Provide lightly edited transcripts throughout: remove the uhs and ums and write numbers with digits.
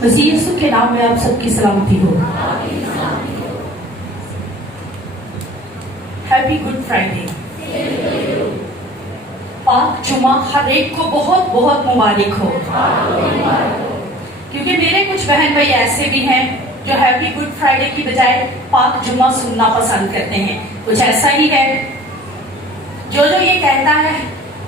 मसीह यीशु के नाम में आप सबकी सलामती हो। Happy good Friday. पाक जुमा हर एक को बहुत बहुत मुबारक हो। क्योंकि मेरे कुछ बहन भाई ऐसे भी हैं जो हैप्पी गुड फ्राइडे की बजाय पाक जुमा सुनना पसंद करते हैं। कुछ ऐसा ही है जो ये कहता है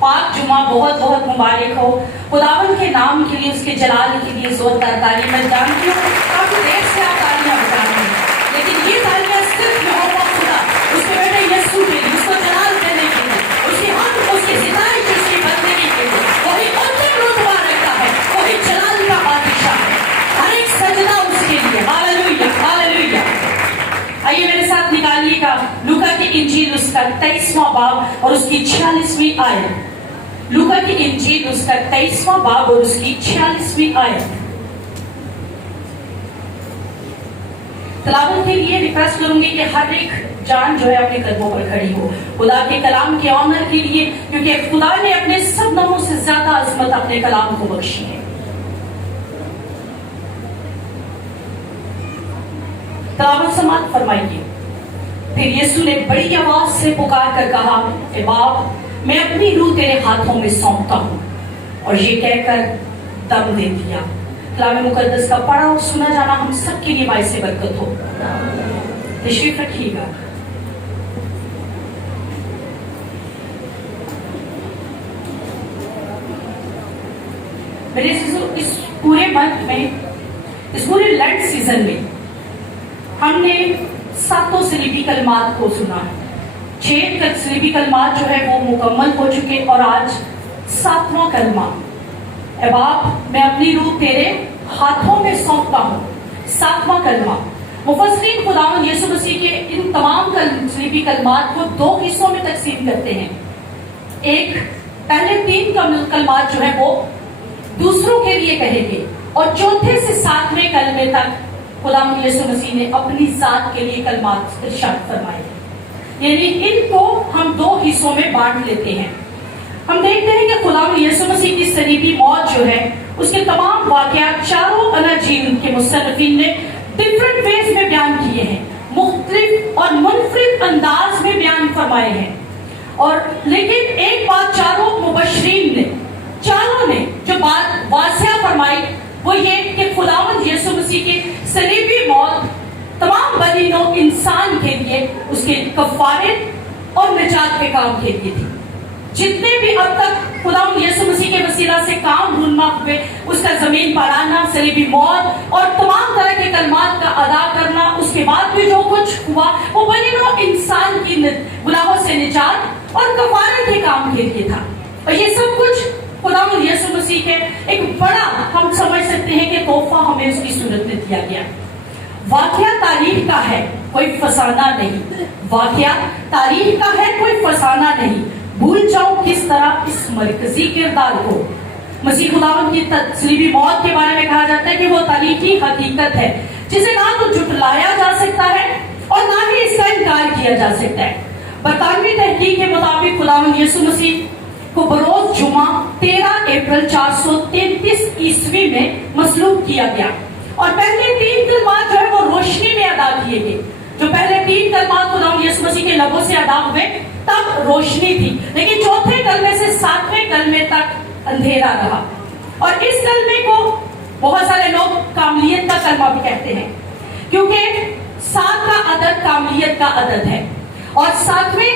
पाक जुमा बहुत बहुत मुबारक हो। खुदावन के नाम के लिए, उसके जलाल के लिए जोरदार ताली। मैं जानती हूँ काफी देर से आप तालियां बजा रहे हैं, लेकिन ये तालियां सिर्फ यहोवा खुदा, उसके बेटे यीशु के लिए, उसको जलाल देने के लिए, उसकी हक, उसकी सितारे की, उसकी बंदगी के लिए। वही अंतिम रुतबा रखता है, वही जलाल का बादशाह है। हर एक सजदा उसके लिए। Hallelujah, hallelujah. आइए मेरे साथ निकालिएगा लूका की इंजील उसका 23वां बाब और उसकी 46वीं आयत। लूका की इंजील उसका 23वां बाब और उसकी 46वीं आयत। तलावत के लिए रिक्वेस्ट करूंगी कि हर एक जान जो है अपने कदमों पर खड़ी हो खुदा के कलाम के ऑनर के लिए, क्योंकि खुदा ने अपने सब नामों से ज्यादा अजमत अपने कलाम को बख्शी है। तलावत समाप्त फरमाइए। फिर यीशु ने बड़ी आवाज से पुकार कर कहा, ए बाप, मैं अपनी रूह तेरे हाथों में सौंपता हूं। और ये कहकर दम दे दिया। कलाम मुकद्दस का पढ़ा और सुना जाना हम सबके लिए बाइस से बरकत हो। तशरीफ रखिएगा। मेरे इस पूरे मंथ में, इस पूरे लेंट सीजन में हमने 7 सलीबी कलमात को सुना है। 6 सलीबी कलमात जो है वो मुकम्मल हो चुके और आज 7वां कलमा, ए बाप, मैं अपनी रूह तेरे हाथों में सौंपता हूँ। 7वां कलमा। मुफस्सिरीन खुदावंद यीशु मसीह के इन तमाम सलीबी कलमात को 2 हिस्सों में तकसीम करते हैं। एक, पहले 3 कलमात जो है वो दूसरों के लिए कहे गए और चौथे से 7वें कलमे तक खुदावंद यीशु मसीह ने अपनी जात के लिए कलमात इरशाद फरमाए। यानी इनको हम 2 हिस्सों में बांट लेते हैं। हम देखते हैं कि खुदावंद यीशु मसीह की सलीबी मौत जो है उसके तमाम वाक़यात चारों अनाजील के मुसन्निफीन ने डिफरेंट वेज में बयान किए हैं, मुख्तलिफ और मुनफरिद अंदाज में बयान फरमाए हैं। और लेकिन एक बात चारों मुबश्शिरीन ने, चारों ने जो बात वासिया फरमाई वो ये कि खुदावंद यीशु मसीह की सलीबी मौत तमाम बनी नौ इंसान के लिए उसके कफारे और निजात के काम के लिए थी। जितने भी अब तक खुदावंद यीशु मसीह के वसीला से काम रूनमा हुए, उसका जमीन पर आना, सलीबी मौत और तमाम तरह के कलमात का अदा करना, उसके बाद भी जो कुछ हुआ वो बनी नौ इंसान की गुनाहों से निजात और कफारे के काम के लिए था। और ये सब कुछ खुदावंद यीशु मसीह के एक बड़ा, हम समझ सकते हैं कि तोहफा हमें उसकी सूरत में दिया गया। वाकया तारीख का है, कोई फसाना नहीं। वाकया तारीख का है, कोई फसाना नहीं। भूल जाओ किस तरह इस मरकजी किरदार को। मसीह खुदावंद की सलीबी मौत के बारे में कहा जाता है कि वो तारीखी हकीकत है जिसे ना तो झुटलाया जा सकता है और ना ही इसका इनकार किया जा सकता है। बरतानवी तहकीक के मुताबिक खुदावंद यीशु मसीह को बरोज जुमा 13 अप्रैल 433 ईस्वी में मसलूब किया गया और पहले 3 कलमात जो है वो रोशनी में अदा किए गए। जो पहले 3 कलमात खुदावंद यीशु मसीह के लबों से अदा हुए तब रोशनी थी, लेकिन चौथे कलमे से 7वें कलमे तक अंधेरा रहा। और इस कलमे को बहुत सारे लोग कामलियत का कलमा भी कहते हैं, क्योंकि 7 का अदद कामलियत का अदद है। और 7वें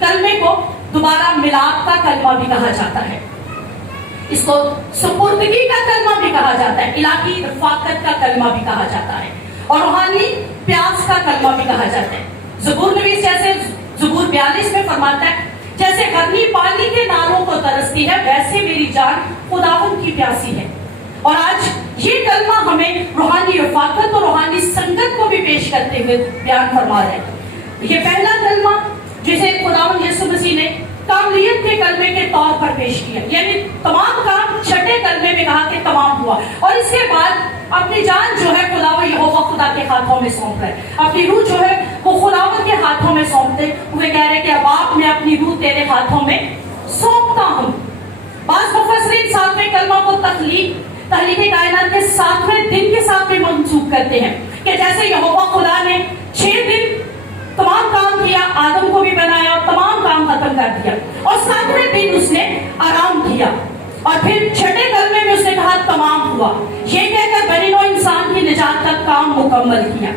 कलमे को दोबारा मिलाप का कलमा भी कहा जाता है। इसको सुपुर्दगी का कलमा भी कहा जाता है, इलाही रफाकत का कलमा भी कहा जाता है और रूहानी प्यास का कलमा भी कहा जाता है। ज़बूर नवीस जैसे ज़बूर 42 में फरमाता है, जैसे गर्मी पानी के नालों को तरसती है वैसे मेरी जान खुदावंद की प्यासी है। और आज ये कलमा हमें रूहानी रफाकत और रूहानी संगत को भी पेश करते हुए बयान फरमा रहे हैं। ये पहला कलमा जिसे खुदावंद यीशु मसीह ने कामलियत के कलमे के तौर पर पेश किया, यानी तमाम काम छठे कलमे में कहा कि तमाम हुआ। और इसके बाद अपनी जान जो है खुदावंद यहोवा खुदा के हाथों में सौंप रहे, अपनी रूह जो है वो खुदावंद के हाथों में सौंपते हुए कह रहे कि अब आप, मैं अपनी रूह तेरे हाथों में सौंपता हूँ। बाज़ मुफस्सिरीन 7वें कलमा को तहलीक कायनात के 7 کرتے ہیں کہ جیسے یہوہ خدا نے 6 دن تمام کام کیا، آدم کو بھی بنایا اور تمام کام ختم کر دیا، اور 7ویں دن اس نے آرام کیا، اور پھر 6ٹھے کلمے میں اس نے کہا تمام ہوا، یہ کہہ کر بنی نوع انسان کی نجات کا کام مکمل کیا۔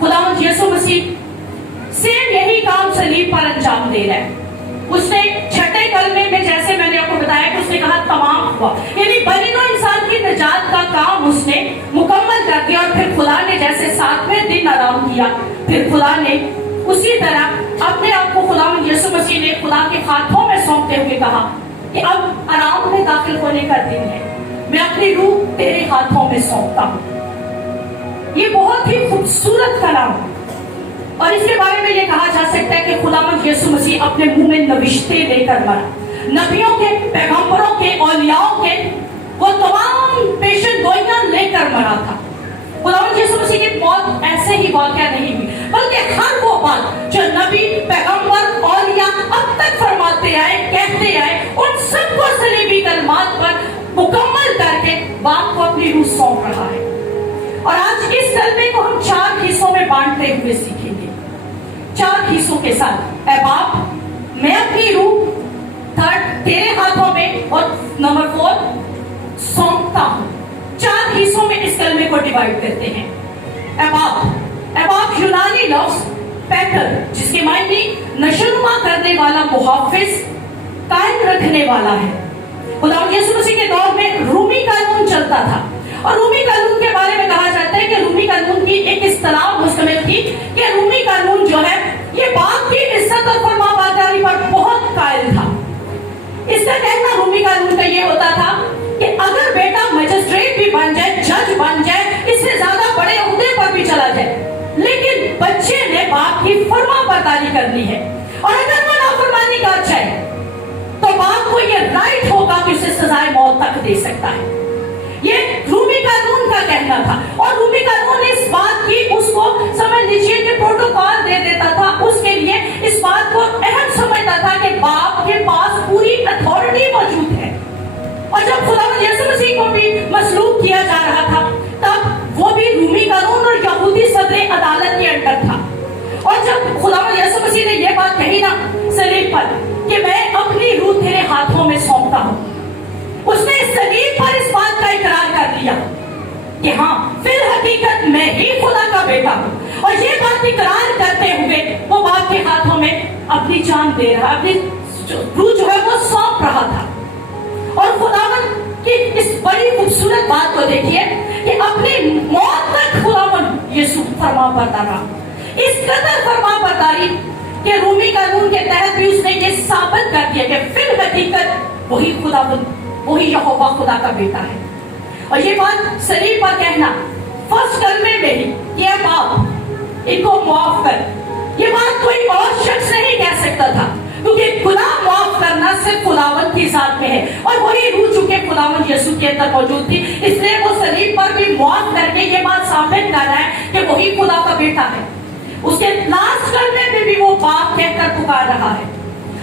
خداوند یسوع مسیح سیم یہی کام صلیب پر انجام دے رہا ہے۔ اس نے 6ٹھے کلمے میں جیسے میں نے آپ کو بتایا کہ اس نے کہا تمام ہوا، یعنی بنی نوع انسان کی نجات کا کام اس نے مکمل کر دیا، اور پھر خدا نے جیسے 7ویں دن آرام کیا، پھر خدا نے اسی طرح اپنے آپ کو خداوند یسوع مسیح نے خدا کے ہاتھوں میں سونپتے ہوئے کہا کہ اب آرام میں داخل ہونے کا دن ہے، میں اپنی روح تیرے ہاتھوں میں سونپتا ہوں۔ یہ بہت ہی خوبصورت کلام، اور اس کے بارے میں یہ کہا جا سکتا ہے کہ خداوند یسوع مسیح اپنے منہ میں نوشتے لے کر مرا، نبیوں کے، پیغمبروں کے، اولیاؤں کے وہ تمام پیشن گوئیاں لے کر مرا تھا۔ خداوند یسوع مسیح کی موت ایسے ہی واقعہ نہیں ہوئی، بلکہ ہر وہ بات جو نبی، پیغمبر، اولیاء اب تک فرماتے آئے، کہتے آئے، ان سب کو صلیبی کلمات پر مکمل کر کے باپ کو اپنی روح سونپ رہا ہے۔ اور آج اس کلمے کو ہم 4 حصوں میں بانٹتے ہوئے سیکھیں گے، 4 حصوں کے ساتھ۔ اے باپ، میں اپنی روح تیرے ہاتھوں میں، اور نمبر 4 سونپتا ہوں۔ 4 حصوں میں اس کلمے کو ڈیوائڈ کرتے ہیں۔ اے باپ یونانی لفظ پیٹر، جس کے معنی نشوونما کرنے والا، محافظ، قائم رکھنے والا ہے۔ خداوند یسوع مسیح کے دور میں رومی قانون چلتا تھا، اور رومی قانون کے بارے میں کہا جاتا ہے کہ رومی قانون کی ایک اصطلاح مشتمل تھی کہ رومی قانون جو ہے یہ باپ کی عزت اور فرما برداری پر بہت قائل تھا۔ اس کا کہنا رومی قانون کا یہ ہوتا تھا کہ اگر بیٹا مجسٹریٹ بھی بن جائے، جج بن جائے، اس سے زیادہ بڑے عہدے پر بھی چلا جائے، لیکن بچے نے باپ کی فرما برداری کرنی ہے، اور اگر وہ نافرمانی کر جائے تو باپ کو یہ رائٹ ہوگا کہ اسے سزائے موت تک دے سکتا ہے۔ یہ رومی قانون کا کہنا تھا، اور رومی قانون نے اس بات کی، اس کو سمجھ لیجیے کہ پروٹوکول دے دیتا تھا، اس کے لیے اس بات کو اہم سمجھتا تھا کہ باپ کے پاس پوری اتھارٹی موجود ہے۔ اور جب خداوند یسوع مسیح کو بھی مصلوب کیا جا رہا تھا، تب وہ بھی رومی قانون اور یہودی صدر عدالت کے انڈر تھا۔ اور جب خداوند یسوع مسیح نے یہ بات کہی نا صلیب پر کہ میں اپنی روح تیرے ہاتھوں میں سونپتا ہوں، اس نے صلیب پر اس بات کا اقرار کر لیا کہ ہاں فی الحقیقت میں ہی خدا کا بیٹا ہوں، اور یہ بات اقرار کرتے ہوئے وہ باپ کے ہاتھوں میں اپنی جان دے رہا، اپنی روح جو ہے وہ سونپ رہا تھا۔ اور خداوند کی اس بڑی خوبصورت بات کو دیکھیے کہ اپنی موت تک خداوند یسوع فرما بردار رہا، اس قدر فرما برداری کہ رومی قانون کے تحت بھی اس نے یہ ثابت کر دیا کہ فی الحقیقت وہی خداوند، وہی یہوہ خدا کا بیٹا ہے۔ اور یہ بات صلیب پر کہنا فرسٹ کلمے میں ہی کہ اے باپ ان کو معاف کر، یہ بات کوئی اور شخص نہیں کہہ سکتا تھا، کیونکہ گناہ معاف کرنا صرف خداوند کی ذات میں ہے، اور وہی روح چونکہ خداوند یسوع کے اندر موجود تھی، اس لیے وہ صلیب پر بھی معاف کر کے یہ بات ثابت کر رہا ہے کہ وہی خدا کا بیٹا ہے۔ اس کے لاسٹ کلمے میں بھی وہ باپ کہہ کر پکار رہا ہے،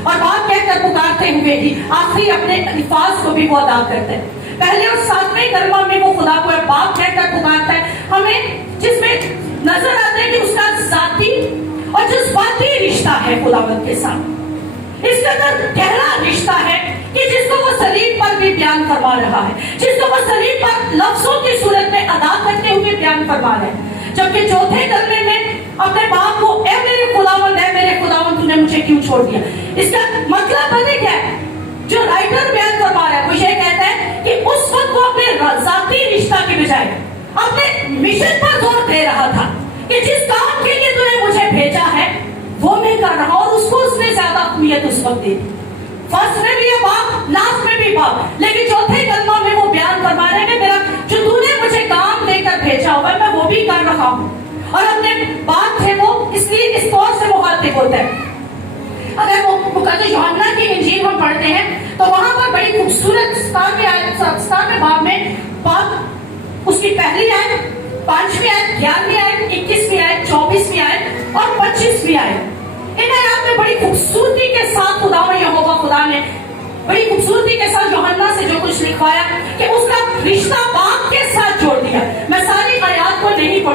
اور باپ کہہ کر پکارتے ہوئے ہی آخری اپنے الفاظ کو بھی وہ ادا کرتا ہے۔ پہلے اور 7ویں کلمہ میں وہ خدا کو باپ کہہ کر پکارتا ہے، ہمیں جس میں نظر آتا ہے کہ اس کا ذاتی اور جذباتی رشتہ ہے خداوند کے ساتھ، اس قدر گہرا رشتہ ہے کہ جس کو وہ صلیب پر بھی بیان فرما رہا ہے، جس کو وہ صلیب پر لفظوں کی صورت میں ادا کرتے ہوئے بیان فرما رہا ہے۔ جبکہ 4تھے کلمے میں اپنے باپ کو اے میرے خداوند تو نے مجھے کیوں چھوڑ دیا، اس کا مطلب پتہ کیا ہے؟ جو رائٹر بیان فرما رہا ہے وہ یہ کہتا ہے کہ اس وقت وہ اپنے ذاتی رشتہ کی بجائے اپنے مشن پر زور دے رہا تھا کہ جس کام کے لیے تو نے مجھے بھیجا ہے وہ میں کر رہا ہوں، اور اس کو اس نے زیادہ اہمیت اس وقت دے دی۔ فرسٹ میں بھی باپ، لاسٹ میں بھی باپ، لیکن 4تھے کلمہ میں وہ بیان فرما رہے ہیں کہ میرا جو تو نے مجھے کام دے کر بھیجا ہوا ہے میں وہ بھی کر رہا ہوں، اور اپنے باپ تھے وہ اس لیے اس طور سے مخاطب ہوتا ہے۔ اگر وہ مقدس یوحنا کی انجیل ہم پڑھتے ہیں تو وہاں پر بڑی خوبصورت 17ویں باب میں باپ اس کی پہلی آیت، 5ویں آیت، 11ویں آیت، 21ویں آیت، 24ویں آیت اور 25ویں آیت، ان آیات میں بڑی خوبصورتی کے ساتھ خداوند یہوہ خدا نے بڑی خوبصورتی کے ساتھ یوحنا سے جو کچھ لکھوایا کہ اس کا رشتہ باپ کے ساتھ جوڑ دیا۔ میں ساری آیات کو نہیں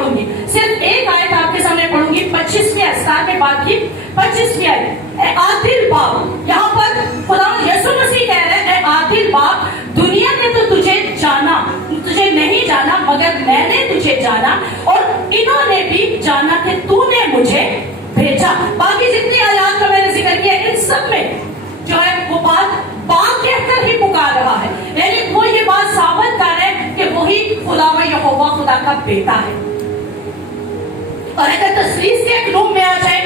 जाना और इन्होंने भी जाना कि तूने मुझे भेजा। बाकी जितनी आयात का मैंने जिक्र किया इन सब में जो है वो बात कहकर ही पुकार रहा है, यानी वो ये बात साबित कर रहे हैं कि वही खुदा व यहोवा खुदा का बेटा है। और अगर तस्लीस के अकलूम में आ जाए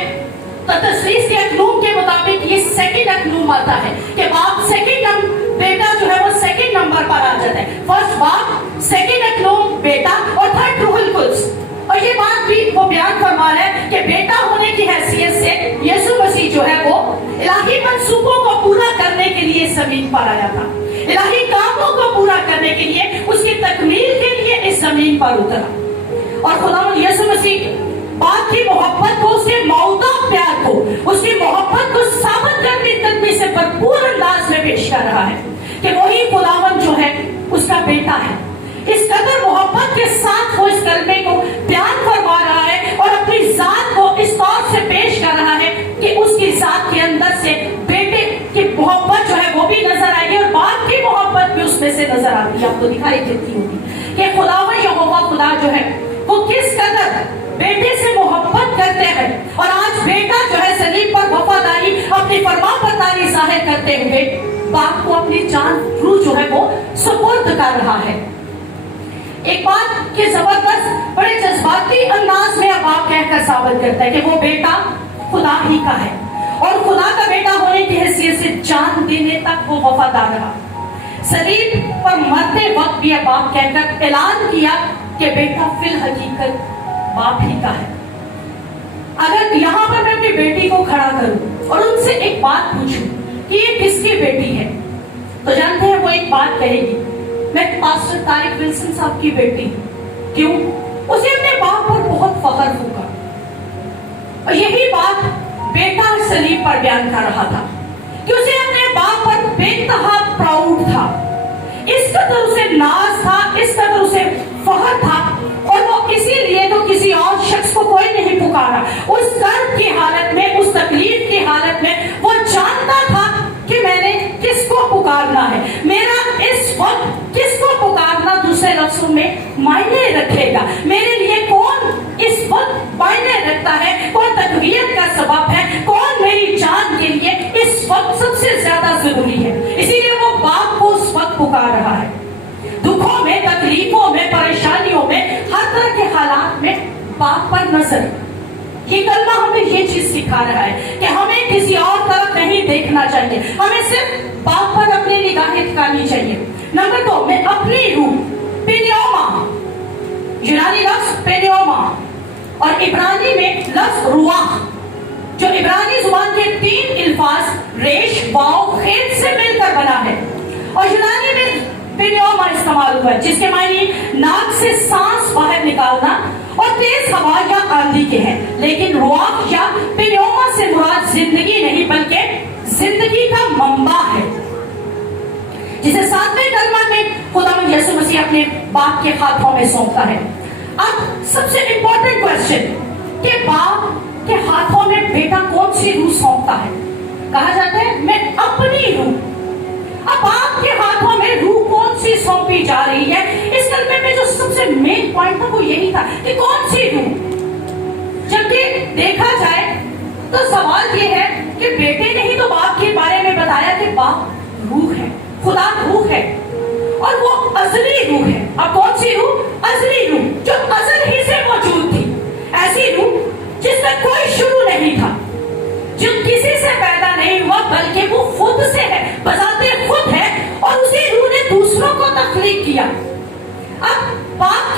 तो तस्लीस के अकलूम के मुताबिक ये सेकंड अकलूम आता है कि बाप सेकंड बेटा जो है वो सेकंड नंबर पर आ जाता है। फर्स्ट बाप, सेकंड अकलूम बेटा और थर्ड रूहुल कुद्स। और ये बात भी वो बयान फरमा रहा है कि बेटा होने की हैसियत से यीशु मसीह जो है वो इलाही मंसूबों को पूरा करने के लिए जमीन पर आया था, इलाही कामों को पूरा करने के लिए, उसकी तकमील के लिए इस जमीन पर उतरा। और खुदा यीशु मसीह बाप की मोहब्बत को, उसके मौदा प्यार को, उसकी मोहब्बत को साबित करने तकमील से भरपूर अंदाज में पेश कर रहा है कि वही खुदावन जो है उसका बेटा है। इस कदर मोहब्बत के साथ वो इस कलमे को बयान फरमा रहा है और अपनी जात को इस तौर से पेश कर रहा है कि उसकी जात के अंदर से बेटे की मोहब्बत जो है वो भी नजर आएगी और बाप की मोहब्बत भी उसमें से नजर आती है। आपको दिखाई देती होगी कि खुदा व यहोवा खुदा जो है वो किस कदर बेटे से मोहब्बत करते हैं। और आज बेटा जो है सलीब पर वफादारी, अपनी फरमाबरदारी जाहिर करते हुए बाप को अपनी जान रूह जो है वो सुपुर्द कर रहा है। एक बात के जबरदस्त बड़े जज्बाती अंदाज में अब बाप कहकर साबित करता है कि वो बेटा खुदा ही का है और खुदा का बेटा होने की हैसियत से जान देने तक वो वफादार रहा। सलीब पर मरते वक्त भी बाप कहकर ऐलान किया कि बेटा फिल हकीकत बाप ही का है। अगर यहाँ पर मैं अपनी बेटी को खड़ा करूं और उनसे एक बात पूछूं कि ये किसकी बेटी है, तो जानते हैं वो एक बात कहेगी, मैं पास्टर तारिक विल्सन साहब की बेटी। क्यों? उसे अपने बाप पर बहुत फख्र होगा। और यही बात बेटा सलीब पर बयान कर रहा था कि उसे अपने बाप पर बेतहा प्राउड था, इस कदर उसे नाज था, इस कदर उसे फख्र था। और वो इसीलिए तो किसी और शख्स को कोई नहीं पुकारा। उस दर्द की हालत में, उस तकलीफ की हालत में वो जानता था कि मैंने किसको पुकारना है, मेरा इस वक्त किसको पुकारना दूसरे लफ्जों में मायने रखेगा, मेरे लिए कौन इस वक्त मायने रखता है, कौन तकवीयत का सबब है, कौन मेरी जान के लिए इस वक्त सबसे ज्यादा जरूरी है। इसीलिए वो बाप को उस वक्त पुकार रहा है। दुखों में, तकलीफों में, परेशानियों में, हर तरह के हालात में बाप पर नजर। ये कलमा हमें ये चीज सिखा रहा है कि हमें किसी और तरफ नहीं देखना चाहिए, हमें सिर्फ बाप पर अपनी निगाहें टिकानी चाहिए। नंबर 2 में अपनी रूह, पेनियोमा, यूनानी लफ्ज पेनियोमा और इब्रानी में लफ्ज रुआह, जो इब्रानी जुबान के 3 अल्फाज रेश, वाव, खेत से मिलकर बना है। और यूनानी में पेनियोमा इस्तेमाल हुआ है जिसके मायने नाक से सांस बाहर निकालना और तेज हवा या आंधी के हैं। लेकिन रुआह या पेनियोमा से मुराद जिंदगी नहीं बल्कि जिंदगी का मंबा है, जिसे 7वें कलमा में खुदा यीशु मसीह अपने बाप के हाथों में सौंपता है। अब सबसे इंपॉर्टेंट क्वेश्चन कि बाप के हाथों में बेटा कौन सी रूह सौंपता है? कहा जाता है मैं अपनी रूह। अब बाप के हाथों में रूह कौन सी सौंपी जा रही है? इस कलमे में जो सबसे मेन पॉइंट था वो यही था कि कौन सी रूह। जबकि देखा जाए तो सवाल ये है कि बेटे ने ही तो बाप के बारे में बताया कि बाप रूह है, खुदा रूह है और वो अजली रूह है। अब कौन सी रूह? अजली रूह, जो अजल ही से मौजूद थी। ऐसी रूह जिसका कोई शुरू नहीं था, जो किसी से पैदा नहीं हुआ बल्कि वो खुद से है, बजाते खुद है और उसी रूह ने दूसरों को तख्लीक किया। अब बाप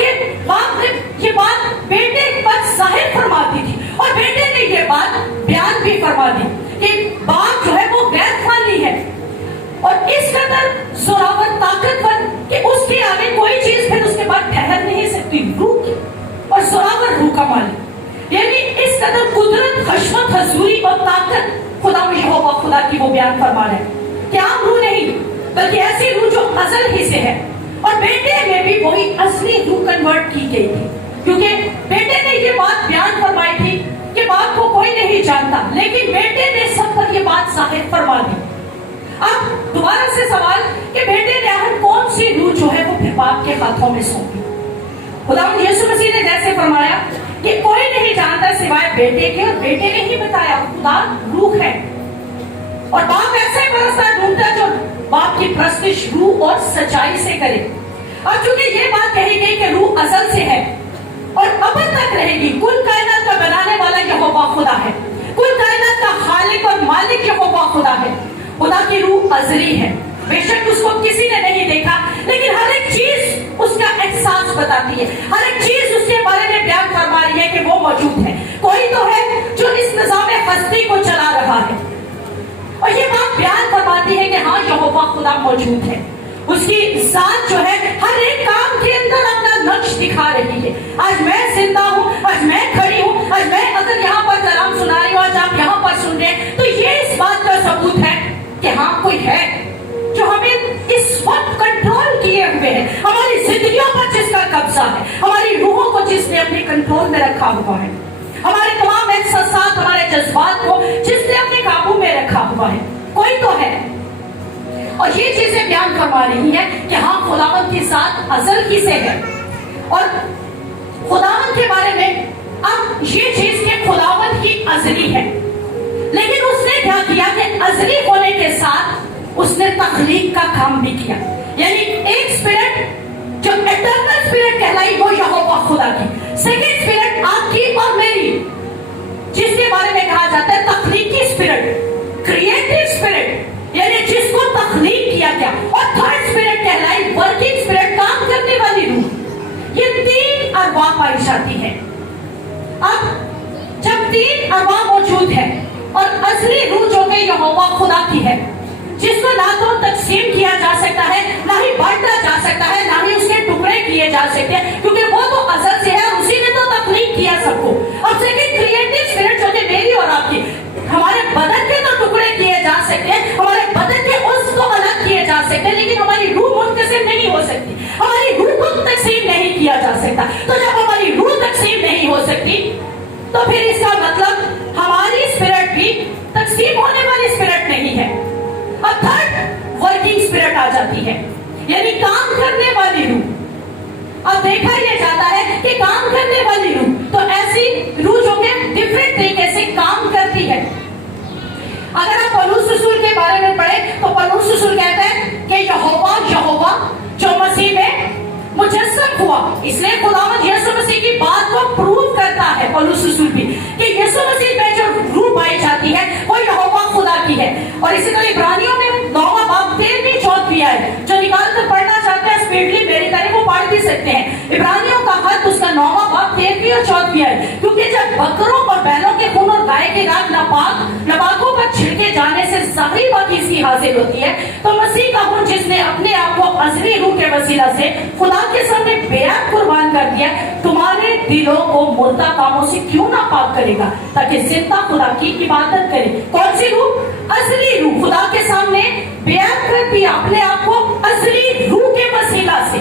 ने ये बात बेटे पर जाहिर फरमा दी थी और बेटे ने ये बात बयान भी फरमा दी कि बाप जो है वो गैर खाली है और इस कदर जोरावर, ताकतवर कि उसके आगे कोई चीज फिर उसके बाद ठहर नहीं सकती। रूह की और जोरावर रूह का मालिक, यानी इस कदर कुदरत, हशमत, हजूरी और ताकत खुदा यहोवा खुदा की वो बयान फरमा रहे हैं कि आम रूह नहीं बल्कि ऐसी रूह जो अजल ही से है। और बेटे में भी वही असली रूह कन्वर्ट की गई थी, क्योंकि बेटे ने ये बात बयान फरमाई थी कि बाप को कोई नहीं जानता, लेकिन बेटे ने सब पर ये बात जाहिर फरमा दी। अब दोबारा से सवाल कि बेटे ने आखिर कौन सी रूह जो है वो फिर बाप के हाथों में सौंपी? खुदावंद यीशु मसीह ने जैसे फरमाया कि कोई नहीं जानता सिवाय बेटे के, और बेटे ने ही बताया खुदा रूह है और बाप ऐसे परस्ता ढूंढता जो बाप की प्रस्तिश रूह और सच्चाई से करे। अब चूंकि ये बात कही गई कि रूह असल से है और अब तक रहेगी, कुल कायनात का बनाने वाला यहोवा खुदा है, कुल कायनात का खालिक और मालिक यहोवा खुदा है। खुदा की रूह अजली है, बेशक उसको किसी ने नहीं देखा, लेकिन हर एक चीज उसका एहसास बताती है, हर एक चीज उसके बारे में बयान फरमा रही है कि वो मौजूद है। कोई तो है जो इस निजाम हस्ती को चला रहा है और ये बात बयान फरमाती है कि हाँ यहोवा खुदा मौजूद है। उसकी जात जो है हर एक काम के अंदर अपना नक्श दिखा रही है। आज मैं जिंदा हूँ, आज मैं खड़ी हूँ, आज मैं अगर यहाँ पर कलाम सुना रही हूँ, आज आप यहाँ पर सुन रहे हैं, तो ये इस बात का सबूत है कि हाँ कोई है जो हमें इस वक्त कंट्रोल किए हुए है, हमारी जिंदगियों पर जिसका कब्जा है, हमारी रूहों को जिसने अपने कंट्रोल में रखा हुआ है, हमारे तमाम एहसास, हमारे जज्बात को जिसने अपने काबू में रखा हुआ है। कोई तो है और ये चीजें बयान फरमा रही है कि हाँ खुदावंद की साथ अजल ही से है। और खुदावंद के बारे में अब ये चीज के खुदावंद की अजली है, लेकिन उसने क्या किया कि अजली होने के साथ उसने तख्लीक का काम भी किया। यानी एक स्पिरिट जो एटर्नल स्पिरिट कहलाई वो यहोवा खुदा की, सेकंड स्पिरिट आपकी और मेरी जिसके बारे में कहा जाता है तख्लीकी स्पिरिट, क्रिएटिव स्पिरिट, यानी जिसको तख्लीक किया गया, और थर्ड स्पिरिट कहलाई वर्किंग स्पिरिट, काम करने वाली रूह। ये तीन अरवा पाई जाती है। अब जब तीन अरवा मौजूद है और असली रूह जो कि यहोवा खुदा की है, जिसको ना तो तकसीम किया जा सकता है, ना ही बांटा जा सकता है, ना ही उसके टुकड़े किए जा सकते हैं, क्योंकि वो तो असल से है और उसी ने तो तख्लीक किया सबको। अब सेकंड क्रिएटिव स्पिरिट जो कि मेरी और आपकी, हमारे बदन के तो टुकड़े किए जा सकते हैं, हमारे बदन के उसको अलग किए जा सकते हैं, लेकिन हमारी रूह मुनकसिम नहीं हो सकती, हमारी रूह को तकसीम नहीं किया जा सकता। तो जब हमारी रूह तकसीम नहीं हो सकती तो फिर इसका मतलब हमारी स्पिरिट भी तकसीम होने वाली स्पिरिट नहीं है। अब थर्ड वर्किंग स्पिरिट आ जाती है, यानी काम करने वाली रूह। अब देखा यह जाता है कि काम करने वाली रूह तो ऐसी रूह जो कि डिफरेंट तरीके से काम करती है। अगर आप पौलुस रसूल के बारे में पढ़े तो पौलुस रसूल कहते हैं कि यहोवा यहोवा जो मसीह में मुजस्सम हुआ, इसलिए खुदावंद यीशु मसीह की बात को प्रूव करता है पौलुस रसूल भी कि यीशु मसीह में जो रूह पाई जाती है वो यहोवा खुदा की है। और इसी तरह इब्रानियों में 9वां बाब 13वीं 14वीं आयत जो निकाल कर पढ़ना चाहते हैं स्पीडली मेरी तरह वो पढ़ भी सकते हैं। इब्रानियों का खत उसका 9वां बाब 13वीं और 14वीं आयत, क्योंकि जब बकरों और बैलों के खून और गाय के रात नपाकों पर छिड़के जाने से जाहिर बात इसकी हासिल होती है, तो मसीह का खून जिसने अपने आप को अजली रूह के वसीला से खुदा के सामने बेअद कुर्बान कर दिया, तुम्हारे दिलों को मुर्दा कामों से क्यों ना पाक करेगा, ताकि जिंदा खुदा की इबादत करे। कौन सी रूह? असली रूह। खुदा के सामने बेअद कर दिया अपने आप को असली रूह के वसीला से।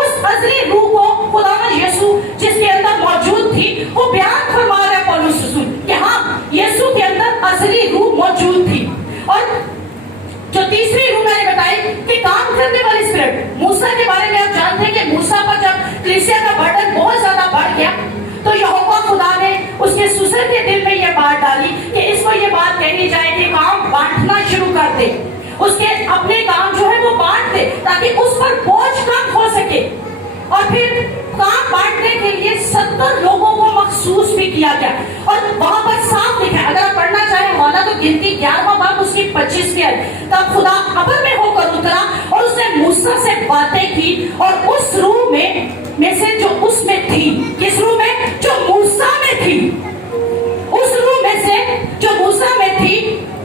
उस असली रूह को खुदावंद यीशु जिसके अंदर मौजूद थी वो बयान फरमा रहा है पौलुस रसूल कि हाँ यीशु के अंदर असली रूह मौजूद थी। और जो तीसरी रूह मैंने बताई कि काम करने वाली स्पिरिट, मूसा के बारे में आप जानते हैं कि मूसा पर जब कलीसिया का बर्डन बहुत ज्यादा बढ़ गया तो यहोवा खुदा ने उसके सुसर के दिल में यह बात डाली कि इसको ये बात कहनी जाए कि काम बांटना शुरू कर दे, उसके अपने काम जो है वो बांट दे ताकि उस पर बोझ कम हो सके। और फिर काम बांटने के लिए 70 लोगों को मखसूस भी किया गया और वहां पर साफ लिखा है, अगर आप पढ़ना चाहें वाला तो गिनती 11वां बाब उसकी 25 की है। तब खुदा अबर में होकर उतरा और उसने मूसा से बातें की और उस रूह में से जो उसमें थी, किस रूह में? जो मूसा में थी, उस रूह में से जो मूसा में थी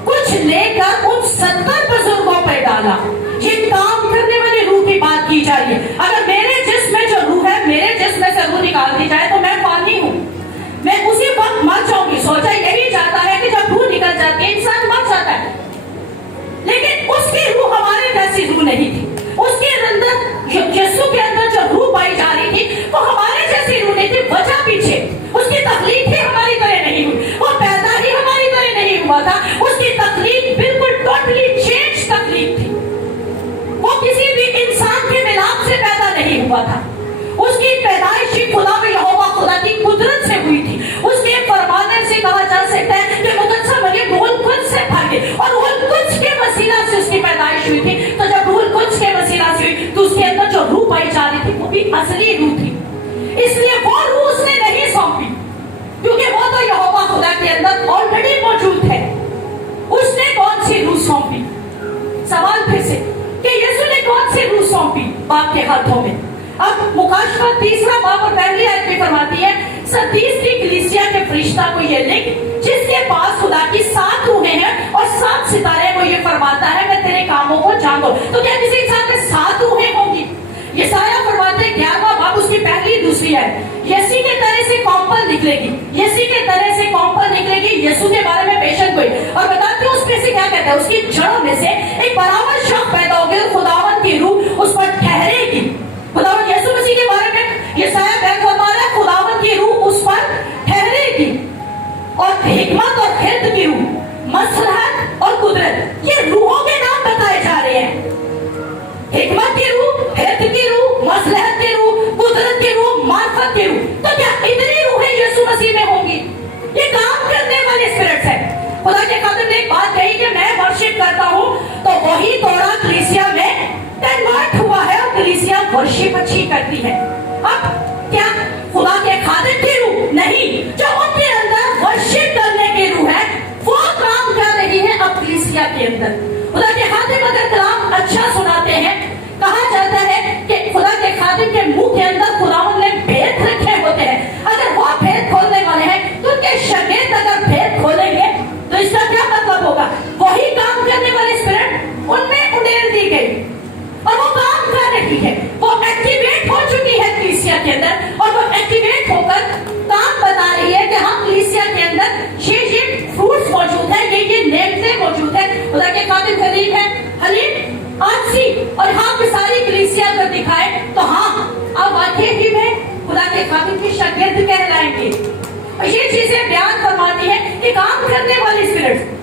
कुछ लेकर उन 70 बुजुर्गों पर डाला। ये काम करने वाली रूह की बात की जा रही है। अगर मेरे जिस्म में जो रूह है, मेरे जिस्म में से रूह निकाल दी जाए तो मैं पानी हूँ, मैं उसी वक्त मर जाऊंगी। सोचा यही जाता है कि जब रूह निकल जाती है इंसान मर जाता है, लेकिन उसकी रूह हमारे जैसी रूह नहीं थी। उसके अंदर यीशु के अंदर जो रूह पाई जा रही थी वो हमारे जैसी रूह नहीं थी। वजह पीछे उसकी तकलीफ ही हमारी तरह नहीं हुई, वो पैदा ही हमारी तरह नहीं हुआ था। उसकी तकलीफ बिल्कुल टोटली चेंज तकलीफ थी, वो किसी भी इंसान के मिलाप से पैदा नहीं हुआ था। उसकी उसकी पैदाइश ही खुदा में यहोवा खुदा की कुदरत से हुई थी। उसके फरमाने से कहा जा सकता है कि मुकद्दस मरियम रूहुल कुद्स से भर गई और रूहुल कुद्स के वसीला से उसकी पैदाइश हुई थी। तो जब रूहुल कुद्स के वसीला से हुई तो उसके अंदर जो रूह पाई जा रही थी वो भी असली रूह थी, इसलिए वो रूह उसने नहीं सौंपी, क्योंकि वो तो यहोवा खुदा के अंदर ऑलरेडी मौजूद है। उसने कौन सी रूह सौंपी? सवाल फिर से कि यीशु ने कौन सी रूह सौंपी बाप के हाथों में? अब मुकाशवा 3 बाब और पहली आयत में फरमाती है, सरदीस की कलीसिया के फरिश्ता को ये लिख, जिसके पास खुदा की 7 रूहें हैं और 7 सितारे को ये फरमाता है, मैं तेरे कामों को जानता हूं। तो क्या किसी इंसान में 7 रूहें होंगी? यशायाह फरमाते हैं 11वां बाब उसकी पहली दूसरी है, यसी के तरह से कौपल निकलेगी, यसी के तरह से कौपल निकलेगी। यीशु के बारे में पेशेंट हुई और बताते हैं उसमें से क्या कहता है, उसकी जड़ों में से एक बराबर शाख पैदा होगी और खुदावन की रूह उस पर ठहरेगी। खुदावन यीशु मसीह के बारे में यशायाह फरमा रहा है, खुदावन की रूह उस पर ठहरेगी और हिकमत और हिर्द की रूह, मसलहत और कुदरत, ये रूहों के नाम बताए जा रहे हैं। हिकमत की रूह, हिर्द की रूह, मसलहत की रूह, कुदरत की रूह, मार्फत की रूह। तो क्या इतनी रूहें यीशु मसीह में होंगी? ये काम करने वाले स्पिरिट्स है। खुदा के खातिर ने एक बात कही कि मैं वर्शिप करता हूँ, तो वही तोड़ा कलीसिया में कन्वर्ट हुआ है और कलीसिया वर्शिप अच्छी करती है। अब क्या खुदा के खातिर की रूह नहीं, जो उनके अंदर वर्शिप करने की रूह है, वो काम कर रही है अब कलीसिया के अंदर। खुदा के खातिर अगर कलाम अच्छा सुनाते हैं, कहा जाता है कि खुदा के खातिर के मुंह के अंदर खुदावंद ने भेद रखे होते हैं। अगर वो भेद खोलने वाले हैं तो उनके शागिर्द अगर भेद खोलेंगे तो इसका क्या मतलब होगा? वही काम करने वाले स्पिरिट उनमें उड़ेल दी गई और वो काम कर रही है, वो एक्टिवेट हो चुकी है कलीसिया के अंदर और वो एक्टिवेट होकर काम बता रही है कि हाँ कलीसिया के अंदर ये फ्रूट्स मौजूद है, ये नेमतें मौजूद है। खुदा के खातिर गरीब है, हलीम, आलसी और हाँ की सारी कलीसिया अगर दिखाए तो हाँ अब वाकई ही में खुदा के खातिर की शागिर्द कहलाएंगे। और ये चीजें बयान फरमाती है कि काम करने वाली स्पिरिट।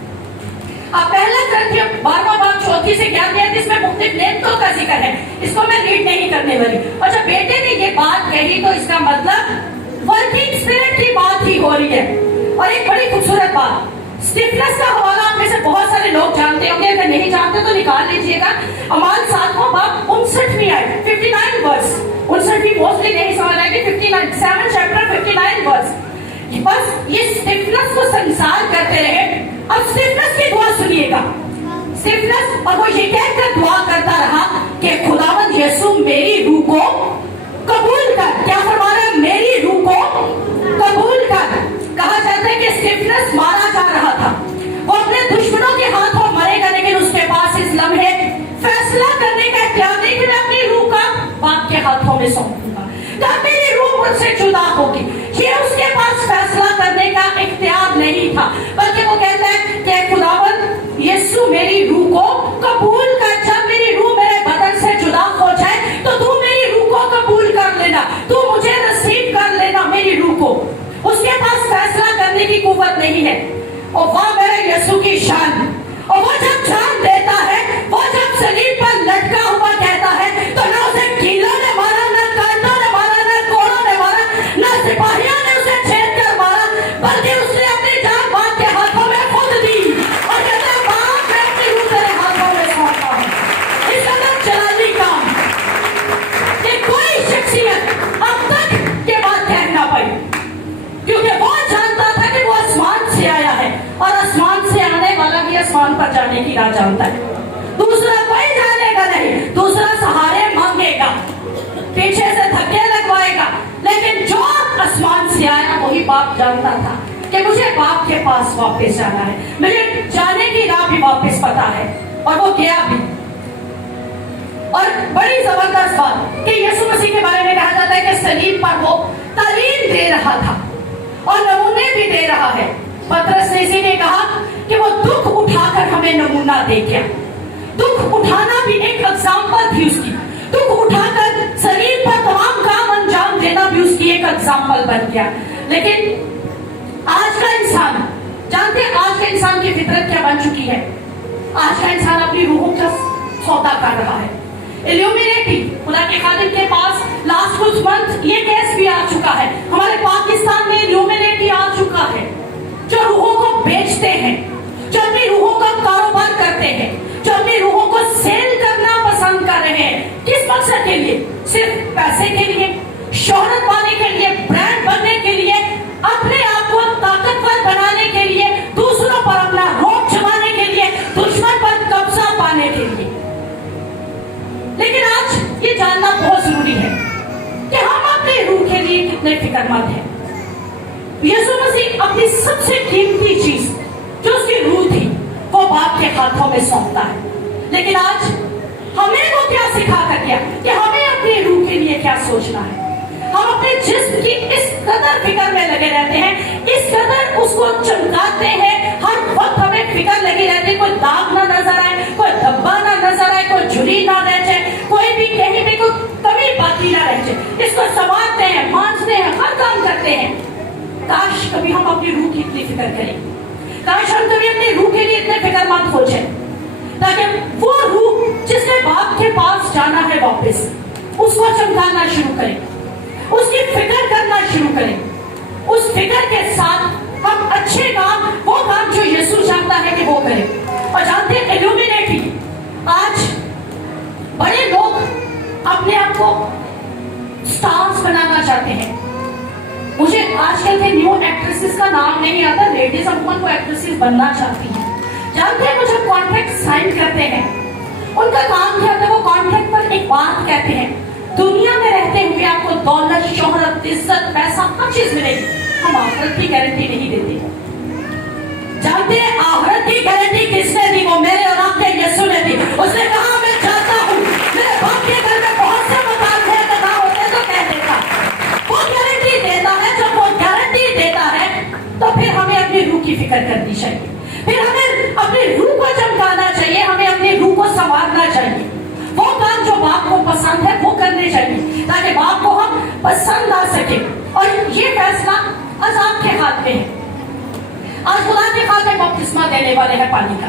अब पहला ग्रंथ 12वां बाब 34 से 11 इसमें मुख्तलिफ नेमतों का जिक्र है, इसको मैं रीड नहीं करने वाली। और जब बेटे ने ये बात कही तो इसका मतलब वर्किंग स्पिरिट की बात ही हो रही है। और एक बड़ी खूबसूरत बात, स्टिफनेस का हवाला आप में से बहुत सारे लोग जानते होंगे, अगर नहीं जानते तो निकाल लीजिएगा। अमाल 7वां बाब 59वीं आयत 59 वर्स, 59वीं मोस्टली नहीं समझ आएगी, 59 7 चैप्टर 59 वर्स। बस ये स्टिफनेस को संसार करते रहे। अब स्टिफनेस की दुआ सुनिएगा, स्टिफनेस, और वो ये कहकर दुआ करता रहा कि खुदावंद यीशु मेरी रूह को कबूल कर। क्या फरमा रहा है? मेरी रूह को कबूल कर। कहा जाता है कि स्टिफनेस मारा जा रहा था, वो अपने दुश्मनों के हाथों मरेगा, लेकिन उसके पास इस लम्हे फैसला करने का इख्तियार नहीं कि मैं अपनी रूह का बाप के हाथों में सौंपूंगा, तब मेरी रूह मुझसे जुदा होगी। ये उसके पास फैसला करने का इख्तियार नहीं था, बल्कि वो कहता है कि खुदावंद यीशु मेरी रूह को कबूल कर। जब मेरी रूह मेरे बदन से जुदा हो जाए तो तू मेरी रूह को कबूल कर लेना, तू मुझे नसीब कर लेना मेरी रूह को। उसके पास फैसला करने की कुव्वत नहीं है। और वह मेरे यीशु की शान, और वो जब जान देता है, वो जब सलीब पर लटका हुआ कहता है, तो न उसे कीलों ने मारा, न कांटों ने मारा, न कोड़ों ने मारा, न सिपाहियों ने उसे छेद कर मारा, बल्कि उसने अपनी जान बाप के हाथों में खुद दी और कहता है बाप मैं अपनी रूह तेरे हाथों में सौंपता हूं। इसका नाम जलाली काम। ये कोई शख्सियत अब तक के बाद कह ना पाई, क्योंकि वो जानता था कि वो आसमान से आया है और आसमान से आने वाला भी आसमान पर जाने की राह जानता है। दूसरा कोई जानेगा नहीं, दूसरा सहारे मांगेगा, पीछे से धक्के लगवाएगा, लेकिन जो आसमान से आया वही बाप जानता था कि मुझे बाप के पास वापस जाना है, मुझे जाने की राह भी वापस पता है, और वो गया भी। और बड़ी जबरदस्त बात कि यीशु मसीह के बारे में कहा जाता है कि सलीब पर वो तालीम दे रहा था और नमूने भी दे रहा है। पतरस ने इसी ने कहा कि वो दुख उठाकर हमें नमूना दे गया। दुख उठाना भी एक एग्जाम्पल थी उसकी, दुख उठाकर सलीब पर तमाम काम अंजाम देना भी उसकी एक एग्जाम्पल बन गया। लेकिन आज का इंसान जानते हैं, आज के इंसान की फितरत क्या बन चुकी है? आज का इंसान अपनी रूहों का सौदा कर रहा है। इल्यूमिनेटी खुदा के खादिम के पास लास्ट कुछ मंथ ये केस भी आ चुका है, हमारे पाकिस्तान में इल्यूमिनेटी आ चुका है, जो रूहों को बेचते हैं, जो अपनी रूहों का कारोबार करते हैं, जो अपनी रूहों को सेल करना पसंद कर रहे हैं। किस मकसद के लिए? सिर्फ पैसे के लिए, शोहरत पाने के लिए, ब्रांड बनने के लिए, अपने आप को ताकतवर बनाने के लिए, दूसरों पर अपना रोब जमाने के लिए, दुश्मन पर कब्जा पाने के लिए। लेकिन आज ये जानना बहुत जरूरी है कि हम अपने रूह के लिए कितने फिक्रमंद हैं। यीशु मसीह अपनी सबसे कीमती चीज जो उसकी रूह थी वो बाप के हाथों में सौंपता है। लेकिन आज हमें वो क्या सिखा कर गया कि हमें अपनी रूह के लिए क्या सोचना है। हम अपने जिस्म की इस कदर फिक्र में लगे रहते हैं, इस कदर उसको चमकाते हैं, हर वक्त हमें फिक्र लगी रहती है, कोई दाग ना नजर आए, कोई धब्बा ना नजर आए, कोई झुर्री ना रह जाए, कोई भी कहीं भी कोई कमी बाकी ना रह जाए। इसको संवारते हैं, मांझते हैं, हर काम करते हैं। काश कभी हम अपनी रूह की इतनी फिक्र करें, काश हम कभी अपनी रूह के लिए इतने फिक्रमंद हो जाए, ताकि वो रूह जिसने बाप के पास जाना है वापस, उसको चमकाना शुरू करें, उसकी फिक्र करना शुरू करें। उस फिक्र के साथ हम अच्छे काम, वो काम जो यीशु चाहता है कि वो करें। और जानते हैं इल्यूमिनेटी, आज बड़े लोग अपने आप को स्टार्स बनाना चाहते हैं। मुझे आजकल के न्यू एक्ट्रेसेस का नाम नहीं आता, लेडीज अमूमन को एक्ट्रेसेस बनना चाहती हैं। जानते हैं वो जब कॉन्ट्रैक्ट साइन करते हैं, उनका काम क्या होता है? वो कॉन्ट्रैक्ट पर एक बात कहते हैं, दुनिया में रहते हुए आपको दौलत, शोहरत, इज्जत, पैसा हर चीज मिलेगी, हम आखिरत की गारंटी नहीं देते। जानते हैं आखिरत की गारंटी किसने दी? वो मेरे और आपके यीशु ने दी। उसने कहा मैं चाहता हूँ मेरे बाप के घर में बहुत से मकान है, कहा होते तो कह देता। वो गारंटी देता है, जब वो गारंटी देता है तो फिर हमें अपनी रूह की फिक्र करनी चाहिए, फिर हमें अपनी रूह को चमकाना चाहिए, हमें अपनी रूह को संवारना चाहिए। वो काम जो बाप को पसंद है वो करने चाहिए, ताकि बाप को हम पसंद आ सके। और ये फैसला आज आपके हाथ में है। आज खुदा के हाथ में बपतिस्मा देने वाले हैं पानी का।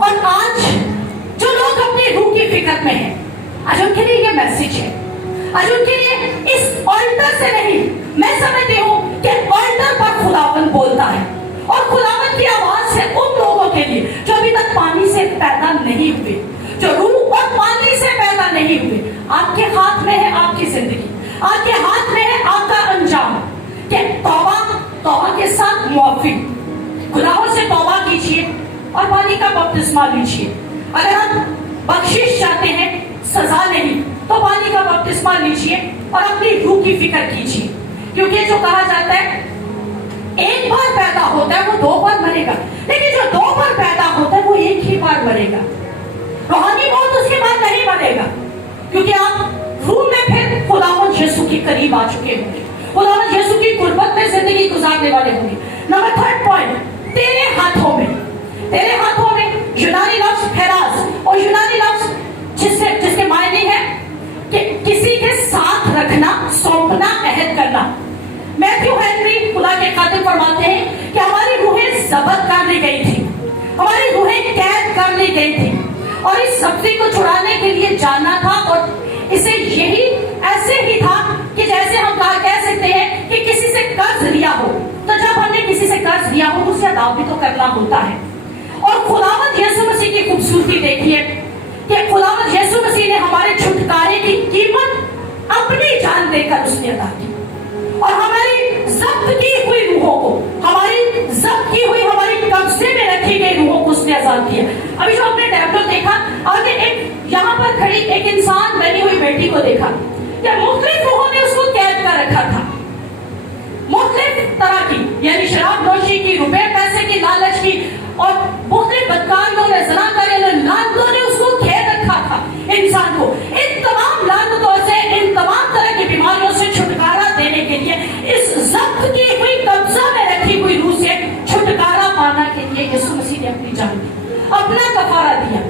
और आज जो लोग अपनी रूह की फिक्र में हैं, आज उनके लिए ये मैसेज है। आज उनके लिए इस ऑल्टर से नहीं, मैं समझती हूँ कि ऑल्टर पर खुदावंद बोलता है, और खुदावंद की आवाज है उन लोगों के लिए जो अभी तक पानी से पैदा नहीं हुए, जो रूह और पानी से पैदा नहीं हुए। आपके हाथ में है आपकी जिंदगी, आपके हाथ में है आपका अंजाम। कि तौबा के साथ मुआफी, गुनाहों से तौबा कीजिए और पानी का बपतिस्मा लीजिए। अगर आप बख्शिश चाहते हैं, सजा नहीं, तो पानी का बपतिस्मा लीजिए और अपनी रूह की फिक्र कीजिए। क्योंकि जो कहा जाता है एक बार पैदा होता है वो दो बार मरेगा, लेकिन जो दो बार पैदा होता है वो एक ही बार मरेगा। रूहानी मौत उसके बाद नहीं मरेगा, क्योंकि आप रूह में फिर खुदावंद यीशु के करीब आ चुके होंगे, खुदावंद यीशु की कुर्बत में जिंदगी गुजारने वाले होंगे। नंबर 3 पॉइंट, तेरे हाथों में, तेरे हाथों में यूनानी लफ्ज हेरास, और यूनानी लफ्ज जिसके मायने हैं कि किसी के साथ रखना, सौंपना, अहद करना। मैथ्यू हेनरी खुदा के खातिर फरमाते हैं कि हमारी रूहें जब्त कर ली गई थी, हमारी रूहें कैद कर ली गई थी, और इस सब्जी को छुड़ाने के लिए जाना था। और इसे यही ऐसे ही था कि जैसे हम कह सकते हैं कि किसी से कर्ज लिया हो, तो जब हमने किसी से कर्ज लिया हो तो उसे अदा भी तो करना होता है। और खुदावंद यीशु मसीह की खूबसूरती देखिए कि खुदावंद यीशु मसीह ने हमारे छुटकारे की कीमत अपनी जान देकर उसने अदा की, और हमारी जब्त की हुई रूहों को, हमारी जब्त की हुई, हमारी कब्जे में रखी गई रूहों को उसने आजाद किया। अभी जो आपने टैबलो देखा, आपने एक यहाँ पर खड़ी एक इंसान बनी हुई बेटी को देखा, या मुख्तलिफ रूहों ने उसको कैद कर रखा था, मुख्तलिफ तरह की, यानी शराब नोशी की, रुपए पैसे की, लालच की, और मुख्तलिफ बदकारियों ने, ज़नाकारियों ने, लानतों ने उसको घेर रखा था इंसान को। इन तमाम लानतों से, इन तमाम तरह की बीमारियों से छुटकारा देने के लिए, इस जब्त की हुई, कब्जा में रखी हुई रूह से छुटकारा पाने के लिए यीशु मसीह ने अपनी जान दी, अपना कफारा दिया,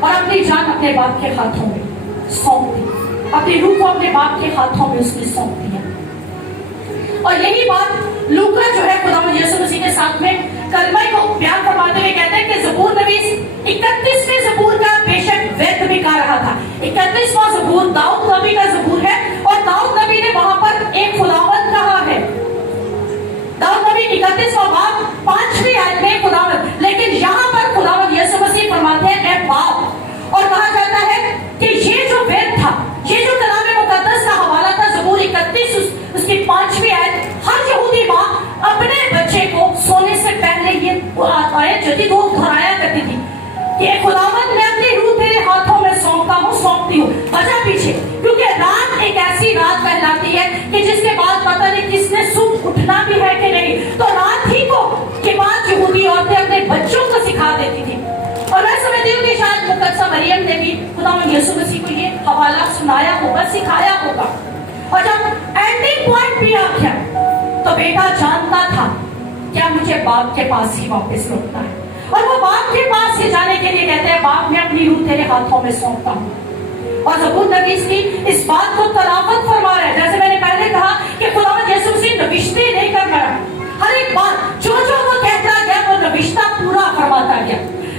और अपनी जान अपने बाप के हाथों में सौंप दी, अपनी रूह को अपने बाप के हाथों में उसने सौंप दिया। और यही बात लूका जो है खुदावंद यीशु मसीह के साथ में कलमे को बयान फरमाते हुए कहते हैं कि ज़बूर नवीस 31वें ज़बूर का बेशक व्यर्थ भी गा रहा था। 31वां ज़बूर दाऊद नबी का ज़बूर है और दाऊद नबी ने वहां पर एक खुदावंद कहा है। दाऊद नबी 31वां बाब 5वीं आयत में खुदावंद, लेकिन यहाँ पर खुदावंद यीशु मसीह फरमाते हैं ए बाप, और कहा जाता है कि ये जो वेद था, ये जो कलाम मुकद्दस का हवाला था ज़बूर 31 उसकी 5वीं आयत, हर यहूदी माँ अपने बच्चे को सोने से पहले ये आयत जो थी वो दोहराया करती थी कि खुदावंद मैं अपनी रूह तेरे हाथों में सौंपती हूँ। वजह पीछे क्योंकि रात एक ऐसी रात कहलाती है कि जिसके बाद पता नहीं किसने सुबह उठना भी है कि नहीं, तो रात ही को के बाद यहूदी औरतें अपने बच्चों को सिखा देती थी। और मैं समझती हूँ कि शायद मुकद्दसा मरियम ने भी खुदावंद यीशु मसीह को ये हवाला सुनाया होगा, सिखाया होगा। और जब एंडिंग पॉइंट भी आ गया तो बेटा जानता था क्या मुझे बाप के पास ही वापस लौटना है, और वो बाप के पास से जाने के लिए कहते हैं बाप मैं अपनी रूह तेरे हाथों में सौंपता हूँ। और ज़बूर नवीस की इस बात को तलावत फरमा रहा है, जैसे मैंने पहले कहा कि खुदावंद यीशु मसीह नविश्ते नहीं कर रहा, हर एक बात जो जो वो कहता गया वो नविश्ता पूरा फरमाता गया।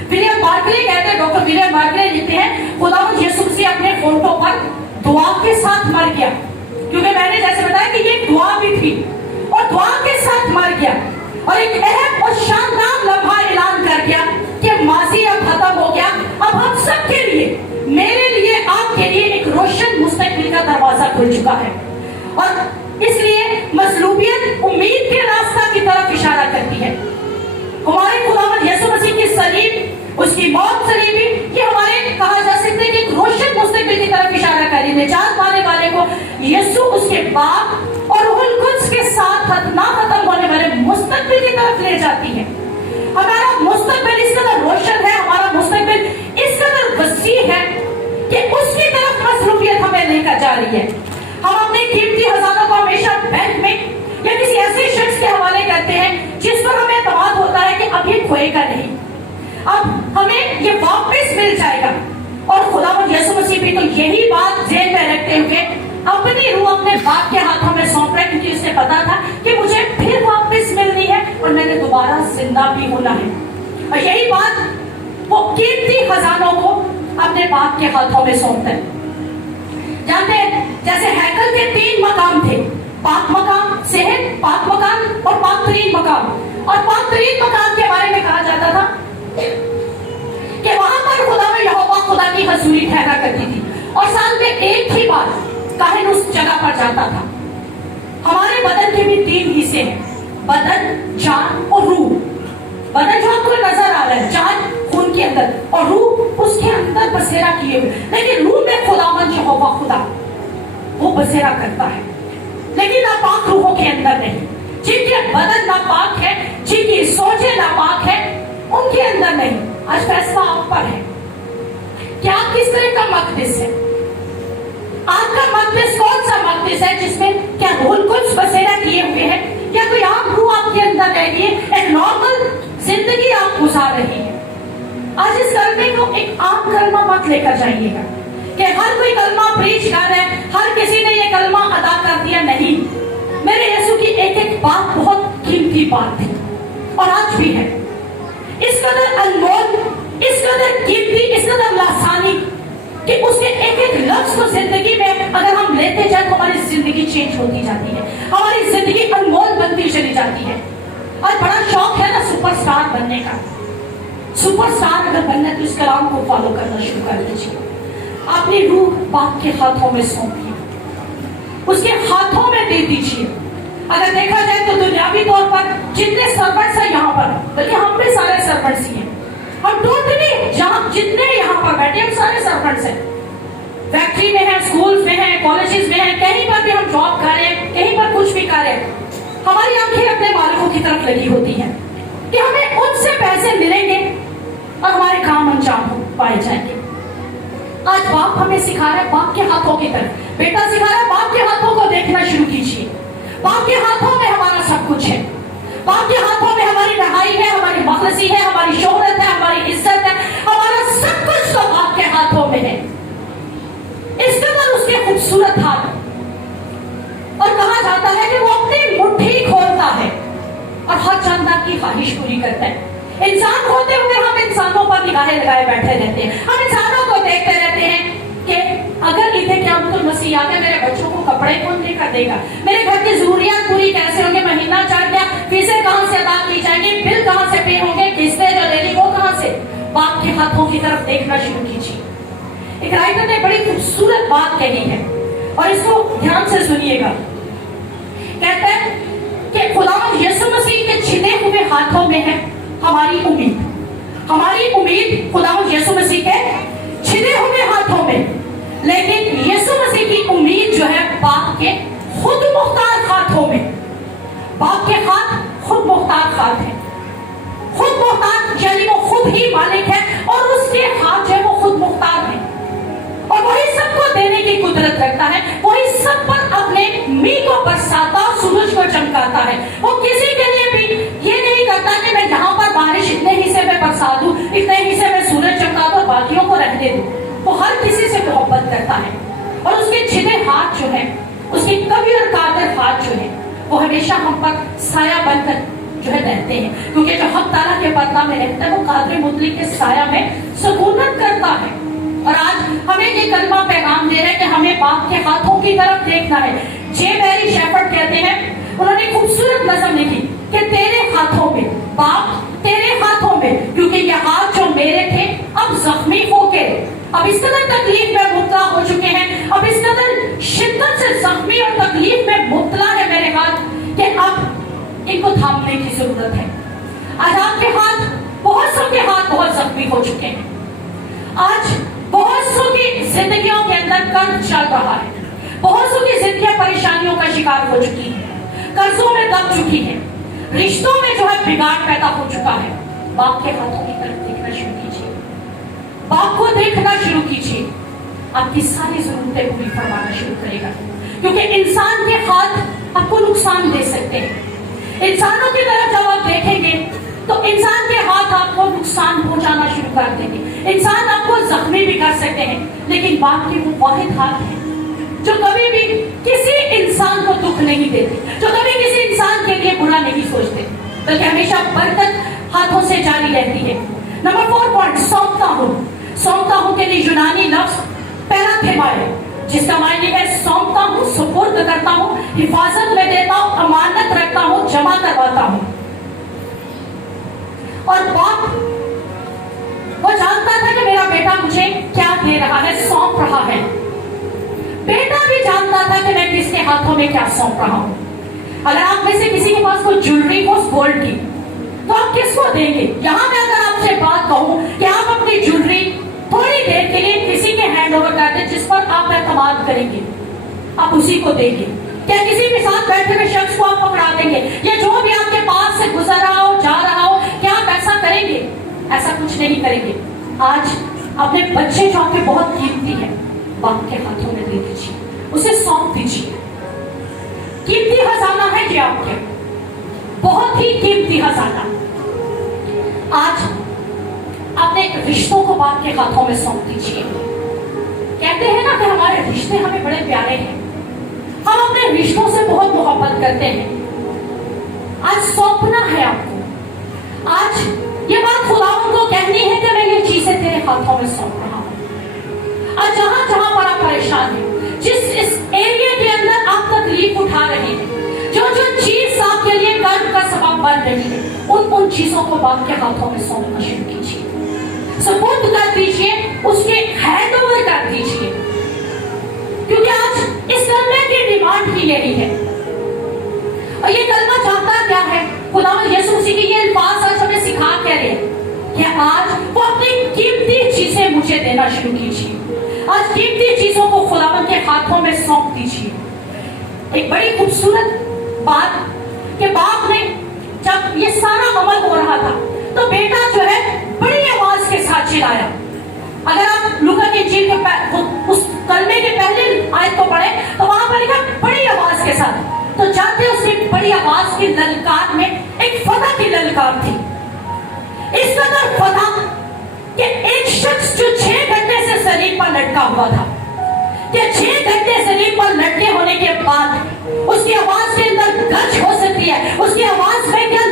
विलियम बार्कले कहते हैं, डॉक्टर विलियम बार्कले लिखते हैं खुदावंद यीशु मसीह अपने फोटो पर दुआ के साथ मर गया, क्योंकि मैंने जैसे बताया कि ये दुआ भी थी और दुआ के साथ मर गया और एक अहम और शानदार लम्हा ऐलान कर गया कि माजी अब खत्म हो गया, अब हम सब के लिए, मेरे लिए, आपके लिए एक रोशन मुस्तकबिल का दरवाजा खुल चुका है। और इसलिए मजलूबियत उम्मीद के रास्ता की तरफ इशारा करती है। हमारे खुदावंद यीशु मसीह की सलीब, उसकी मौत सलीबी, ये हमारे कहा जा सकता है कि एक रोशन मुस्तकबिल की तरफ इशारा कर रही है। निजात पाने वाले को यीशु उसके बाप और रूहुल कुद्स के साथ ना खत्म होने वाले मुस्तकबिल की तरफ ले जाती है। हमारा मुस्तकबिल इस कदर रोशन है, हमारा मुस्तकबिल इस कदर वसी है कि उसकी तरफ मसरूफियत हमें लेकर जा रही है। हम अपने कीमती खजानों को हमेशा बैंक में या किसी ऐसे शख्स के हवाले करते हैं जिस पर हमें एतमाद होता है कि अब ये खोएगा नहीं, अब हमें ये वापस मिल जाएगा। और खुदावंद यीशु मसीह भी तो यही बात ज़हन में रखते हुए अपनी रूह अपने बाप के हाथों में सौंप रहा है, क्योंकि उसने पता था कि मुझे फिर वापस मिलनी है और मैंने दोबारा जिंदा भी होना है। और यही बात वो कीमती खजानों को अपने बाप के हाथों में सौंपता है। जानते हैं जैसे हैकल के 3 मकाम थे, पाक मकाम, सेहत, पाक मकाम और पाक तरीन मकाम। और पाक तरीन मकाम के बारे में कहा जाता था कि वहां पर खुदा में यहोवा खुदा की हजूरी ठहरा करती थी और साल में एक ही बार काहिन उस जगह पर जाता था। हमारे बदन के भी 3 हिस्से हैं, बदन, जान और रूह। बदन जो आपको नजर आ रहा है, जान खून के अंदर और रूह उसके अंदर बसेरा किए हुए, लेकिन रूह में खुदावंद यहोवा खुदा वो बसेरा करता है, लेकिन नापाक रूहों के अंदर नहीं। जिनके बदन नापाक है, जिनकी सोचें नापाक है, उनके अंदर नहीं। आज फैसला आप पर है कि आप किस तरह का मकदस है। आपका मकदस कौन सा मकदस है जिसमें क्या रूहुल कुद्स बसेरा किए हुए हैं, या कोई आम रूह आपके अंदर रह रही है, एक नॉर्मल जिंदगी आप गुजार रही है। आज इस कलमे को एक आम कलमा मत लेकर जाइएगा कि हर कोई कलमा प्रीच कर रहा है, हर किसी ने ये कलमा अदा कर दिया। नहीं, मेरे यीशु की एक एक बात बहुत कीमती बात थी और आज भी है। इस कदर अनमोल, इस कदर कीमती, इस कदर लासानी कि उसके एक एक लफ्ज को जिंदगी में अगर हम लेते जाए तो हमारी जिंदगी चेंज होती जाती है, हमारी जिंदगी अनमोल बनती चली जाती है। और बड़ा शौक है ना सुपरस्टार बनने का। सुपरस्टार अगर बनना है तो इस कलाम को फॉलो करना शुरू कर दीजिए। अपनी रूह बाप के हाथों में सौंपिए, उसके हाथों में दे दीजिए। अगर देखा जाए तो दुनियावी तौर पर जितने सर्वेंट्स हैं यहाँ पर, बल्कि हम भी सारे सर्वेंट्स ही हैं, हम टोटली जहाँ जितने यहाँ पर बैठे हम सारे सर्वेंट्स हैं। फैक्ट्री में है, स्कूल में है, कॉलेजेस में है, कहीं पर भी हम जॉब कर रहे हैं, कहीं पर कुछ भी कर रहे हैं, हमारी आंखें अपने मालिकों की तरफ लगी होती हैं कि हमें उनसे पैसे मिलेंगे और हमारे काम अंजाम पाए जाएंगे। आज बाप हमें सिखा रहा है बाप के हाथों की तरफ, बेटा सिखा रहा है बाप के हाथों को देखना शुरू कीजिए। बाप के हाथों में हमारा सब कुछ है, बाप के हाथों में हमारी रहाई है, हमारी मखलसी है, हमारी शोहरत है, हमारी इज्जत है, हमारा सब कुछ तो बाप के हाथों में है। इस कदर उसके खूबसूरत हाथ, और कहा जाता है कि वो अपनी मुट्ठी खोलता है اور हर जानदार की ख्वाहिश पूरी करता है। इंसान होते हुए हम इंसानों पर निगाहें लगाए बैठे रहते हैं, हम इंसानों को देखते रहते हैं कि अगर इधर क़यामतुल मसीह आ गया, मेरे बच्चों को कपड़े कौन लेकर देगा, मेरे घर की जरूरियात पूरी कैसे होंगे, महीना चढ़ गया, फीसें कहाँ से अदा की जाएंगी, बिल कहाँ से पे होंगे, किस्तें जो लेनी वो कहाँ से। बाप के हाथों की तरफ देखना शुरू कीजिए। एक राइटर ने बड़ी खूबसूरत बात कही है और इसको ध्यान से सुनिएगा। कहते हैं कि खुदावंद यीशु मसीह के छिदे हुए हाथों में है हमारी उम्मीद। हमारी उम्मीद खुदावंद यीशु मसीह के छिदे हुए हाथों में, लेकिन यीशु मसीह की उम्मीद जो है बाप के खुद मुख्तार हाथों में। बाप के हाथ खुद मुख्तार हाथ है, खुद मुख्तार यानी वो खुद ही मालिक है और उसके हाथ जो है वो खुद मुख्तार है और वही सबको देने की कुदरत रखता है, वही सब पर अपने मी को बरसाता, सूरज को चमकाता है। वो किसी के लिए भी ये नहीं करता कि मैं यहाँ पर बारिश इतने हिस्से में बरसा दूं, इतने हिस्से में सूरज चमका दूं, बाकियों को रहने दूं। वो हर किसी से मोहब्बत करता है और उसके छिदे हाथ जो है, उसके कभी और कादर हाथ जो है, वो हमेशा हम पर साया बनकर जो है रहते हैं, क्योंकि जो हक ताला के पर्दा में रहता है वो कादर मुतलक के साया में सुकूनत करता है। और आज हमें ये कलमा पैगाम दे रहा है कि हमें बाप के हाथों की तरफ देखना है। जे मैरी शेफर्ड कहते हैं, उन्होंने खूबसूरत नज़म लिखी कि तेरे हाथों में बाप, तेरे हाथों में, क्योंकि ये हाथ जो मेरे थे अब जख्मी होके, अब इस कदर तकलीफ में मुब्तला हो चुके हैं, अब इस कदर शिद्दत से जख्मी और तकलीफ में मुब्तला है मेरे हाथ कि अब इनको थामने की जरूरत है। आज आपके हाथ, बहुत सौ के हाथ बहुत जख्मी हो चुके हैं। आज बहुत सौ की जिंदगियों के अंदर कर्ज चल रहा है, बहुत सौ की जिंदगियां परेशानियों का शिकार हो चुकी है, कर्जों में दब चुकी है, रिश्तों में जो है बिगाड़ पैदा हो चुका है। बाप के हाथों की तरफ देखना शुरू कीजिए, बाप को देखना शुरू कीजिए, आपकी सारी जरूरतें पूरी फरमाना शुरू करेगा। क्योंकि इंसान के हाथ आपको नुकसान दे सकते हैं। इंसानों की तरफ जब आप देखेंगे तो इंसान के हाथ आपको नुकसान पहुंचाना शुरू कर देंगे, इंसान आपको जख्मी भी कर सकते हैं, लेकिन बाप के वो वाहिद हाथ है जो कभी भी किसी इंसान को दुख नहीं देते, जो कभी किसी इंसान के लिए बुरा नहीं सोचते, बल्कि हमेशा बरकत हाथों से जारी रहती है। नंबर 4 पॉइंट, सौंपता हूँ। सौंपता हूँ के लिए यूनानी लफ्ज पैराथेमाए, जिसका मायने है सौंपता हूँ, सुपुर्द करता हूँ, हिफाजत में देता हूँ, अमानत रखता हूँ, जमा करवाता हूँ। और बाप वो जानता था कि मेरा बेटा मुझे क्या दे रहा है, सौंप रहा है। बेटा भी जानता था कि मैं किसके हाथों में क्या सौंप रहा हूं। अगर आप में से किसी के पास कोई ज्वेलरी हो गोल्ड की, तो आप किसको देंगे? यहां मैं अगर आपसे बात कहूं कि आप अपनी ज्वेलरी थोड़ी देर के लिए किसी के हैंड ओवर कर दें जिस पर आप एतमाद करेंगे, आप उसी को देंगे? क्या किसी के साथ बैठे हुए शख्स को आप पकड़ा देंगे? या जो भी आपके पास से गुजर रहा हो, जा रहा हो, क्या आप ऐसा करेंगे? ऐसा कुछ नहीं करेंगे। आज अपने बच्चे जो आपके बहुत कीमती है, बाप के हाथों में दे दीजिए, उसे सौंप दीजिए। कीमती खजाना है ये आपके, बहुत ही कीमती खजाना। आज अपने रिश्तों को बाप के हाथों में सौंप दीजिए। कहते हैं ना कि हमारे रिश्ते हमें बड़े प्यारे हैं, हम अपने रिश्तों से बहुत मोहब्बत करते हैं। आज सौंपना है आपको। आज ये बात खुदावंद को कहनी है कि मैं ये चीजें तेरे हाथों में सौंप रहा हूं। आज जहां जहां पर आप परेशान हैं, जिस इस एरिया के अंदर आप तकलीफ उठा रहे हैं, जो जो चीज आपके लिए कर्ज का सबब बन रही है, उन चीजों को बाप के हाथों में सौंपना शुरू कीजिए, सुपुर्द कर दीजिए, उसके हैंड ओवर कर दीजिए। क्योंकि आज इस कलमे की डिमांड ही यही है। और ये कलमा चाहता क्या है? खुदावंद यीशु मसीह की ये अल्फाज आज हमें सिखा क्या रहे हैं कि आज वो अपनी कीमती चीजें मुझे देना शुरू कीजिए। आज कीमती चीजों को खुदावंद के हाथों में सौंप दीजिए। एक बड़ी खूबसूरत बात कि बाप ने जब ये सारा अमल हो रहा था तो बेटा जो है बड़ी आवाज के साथ चिल्लाया। अगर आप लूका की इंजील के उस कलमे के पहले आयत को पढ़े तो वहां पर लिखा बड़ी आवाज के साथ। तो जाते उसकी बड़ी आवाज की ललकार में एक फतह की ललकार थी। इस कदर फतह कि एक शख्स जो 6 घंटे से सलीब पर लटका हुआ था, कि 6 घंटे सलीब पर लटके होने के बाद उसकी आवाज के अंदर गज हो सकती है, उसकी आवाज में क्या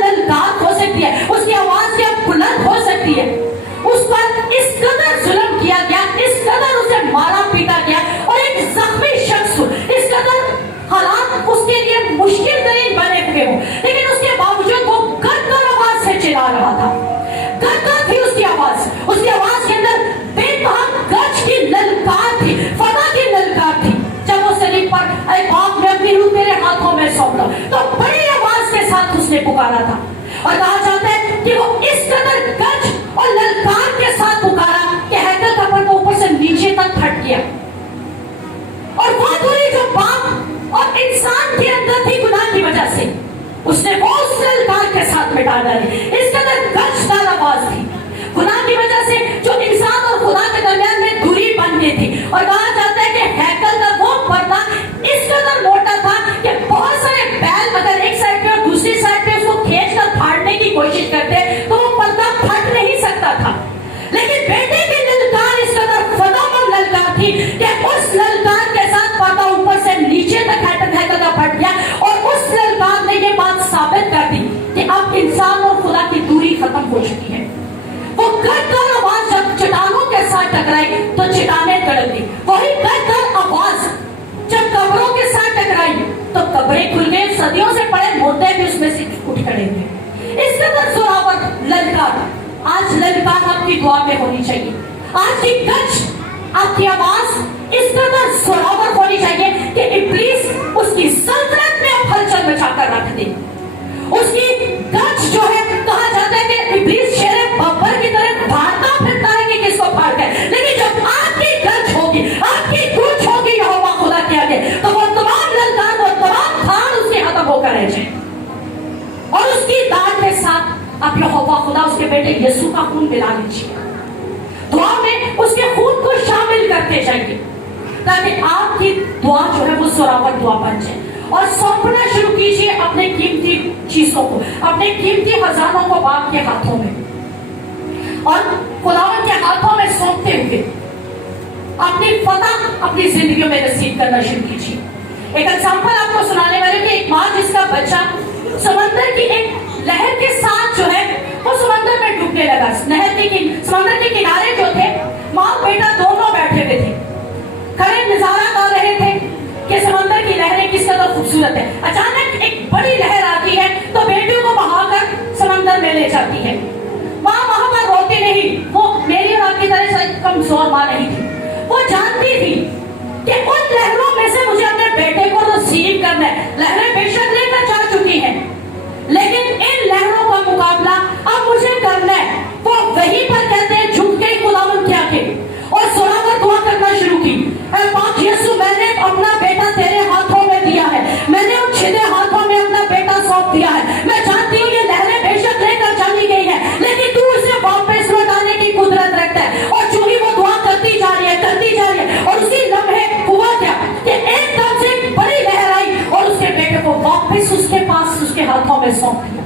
इस कदर जुल्म किया गया, इस कदर उसे मारा पीटा गया, और एक जख्मी शख्स को इस कदर हालात उसके लिए मुश्किल तरीन बने हुए हो, लेकिन उसके बावजूद वो गदगद आवाज से चिल्ला रहा था। गदगद थी उसकी आवाज के अंदर बेतहा गज की ललकार थी, फना की ललकार थी। जब वो सलीब पर, अरे बाप मैं अपनी रूह तेरे हाथों में सौंप दूं, तो बड़ी आवाज के साथ उसने पुकारा था। और कहा जाता है कि वो इस कदर गज और ललकार के साथ पुकारा कि हैकल का पर्दा ऊपर से नीचे तक फट गया। और वो दूरी जो बाप और इंसान के अंदर थी गुनाह की वजह से, उसने वो उस ललकार के साथ मिटा डाली। इस कदर गजदार आवाज थी गुनाह की वजह से, जो इंसान और खुदा के दरमियान में दूरी बन गई थी। और कहा जाता है कि हैकल का वो पर्दा इस कदर मोटा था कि बहुत सारे बैल अगर एक साइड पे और दूसरी साइड पे उसको खींच कर फाड़ने की कोशिश करते तो वो पर्दा फट नहीं सकता था। लेकिन बेटे की ललकार इस कदर फदामंद ललकार थी कि उस ललकार के साथ पर्दा ऊपर से नीचे तक हैकल का फट गया। और उस ललकार ने ये बात साबित कर दी कि अब इंसान और खुदा की दूरी खत्म हो चुकी है। वो गदगद आवाज जब चट्टानों के साथ टकराई तो चट्टानें तड़प दी। वही गदगद आवाज जब कब्रों के साथ टकराई तो कब्रें खुल गई, सदियों से पड़े मुर्दे भी उसमें से उठ खड़े हुए। इस कदर जोरावर ललकार, आज ललकार आपकी दुआ में होनी चाहिए। आज की गज, आपकी आवाज इस कदर जोरावर होनी चाहिए कि इब्लीस उसकी सल्तनत में अब हलचल मचाकर रख दे। उसकी गज जो है, कहा जाता है कि इब्लीस शेरे बब्बर की तरह भागता फिरता है कि किसको फाड़ दे, लेकिन जब आपकी गज होगी, आपकी गूंज होगी यहोवा खुदा के आगे, तो वो तमाम ललकार, वो तमाम खान उसके खत्म होकर रह जाए। और उसकी दाद के साथ आप यहोवा खुदा उसके बेटे यीशु का खून मिला लीजिए, दुआ में उसके खून को शामिल करते जाइए, ताकि आपकी दुआ जो है वो जोरावर दुआ बन जाए। और सौंपना शुरू कीजिए अपने कीमती चीजों को, अपने कीमती खजानों को बाप के हाथों में, और खुदावंद के हाथों में सौंपते हुए अपनी फतह अपनी जिंदगी में नसीब करना शुरू कीजिए। एक एग्जांपल आपको सुनाने वाले कि एक माँ जिसका बच्चा समंदर की एक लहर के साथ जो है वो समंदर में डूबने लगा। समंदर के किनारे जो थे, माँ बेटा दोनों बैठे हुए थे, खड़े नजारा कर रहे थे कि समंदर की लहरें किस कदर खूबसूरत है। अचानक एक बड़ी लहर आती है तो बेटियों को बहाकर समंदर में ले जाती है। माँ वहां पर रोती नहीं, वो मेरी और आपकी तरह से कमजोर माँ नहीं थी। वो जानती थी कि उन लहरों में से मुझे अपने बेटे को रिसीव करना है। लहरें बेशक लेकर जा चुकी हैं, लेकिन इन लहरों का मुकाबला अब मुझे करना है। वो वहीं पर कहते हैं झुक के खुदावंद के आगे और जोरावर दुआ करना शुरू की। बाप यीशु, मैंने अपना बेटा तेरे हाथों में दिया है, मैंने उन छिदे हाथों में अपना बेटा सौंप दिया है। मैं जानती हूँ ये लहरें बेशक लेकर चली गई है, लेकिन तू इसे वापस लौटाने की कुदरत रखता है। और जो ही वो दुआ करती जा रही है, और उसी लम्हे हुआ क्या कि एकदम से एक बड़ी लहर आई और उसके बेटे को वापस उसके पास, उसके हाथों में सौंप दिया।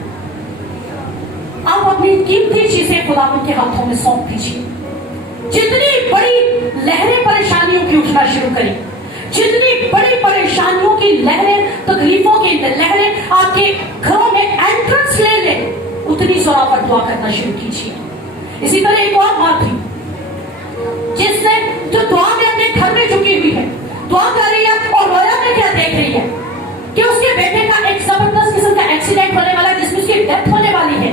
आप अपनी कीमती चीजें खुदावंद के हाथों में सौंप दीजिए। जितनी बड़ी लहरें परेशानियों की उठना शुरू करें, जितनी बड़ी परेशानियों की लहरें, तकलीफों की लहरें आपके घरों में एंट्रेंस ले ले, उतनी जोरावर दुआ करना शुरू कीजिए। इसी तरह एक और बात थी जिसने, जो दुआ में अपने घर में झुकी हुई है, दुआ कर रही है और रोया में क्या देख रही है कि उसके बेटे का एक जबरदस्त किस्म का एक्सीडेंट होने वाला है, जिसमें उसकी डेथ होने वाली है।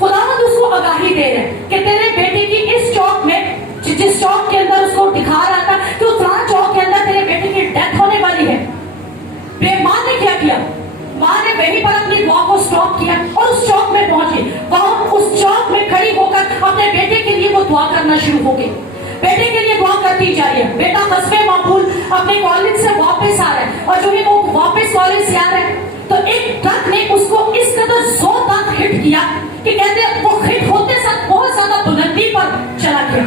खुदावंद उसको आगाही दे रहे हैं कि तेरे बेटे की इस चौक में, जिस चौक के अंदर उसको दिखा रहा था कि उस चौक के अंदर तेरे बेटे की डेथ होने वाली है। माँ ने क्या किया? माँ ने वहीं पर अपनी दुआ को स्टॉप किया और उस चौक में पहुंची। वहां उस चौक में खड़ी होकर अपने बेटे के लिए वो दुआ करना शुरू हो गई। बेटे के लिए दुआ करती जा रही है। बेटा हस्बे मामूल अपने कॉलेज से वापस आ रहा है, और जो ही वो वापस कॉलेज से आ रहा है तो एक ट्रक ने उसको इस कदर जोरदार हिट किया कि कहते हैं वो हिट होते साथ बहुत ज्यादा बुलंदी पर चला गया।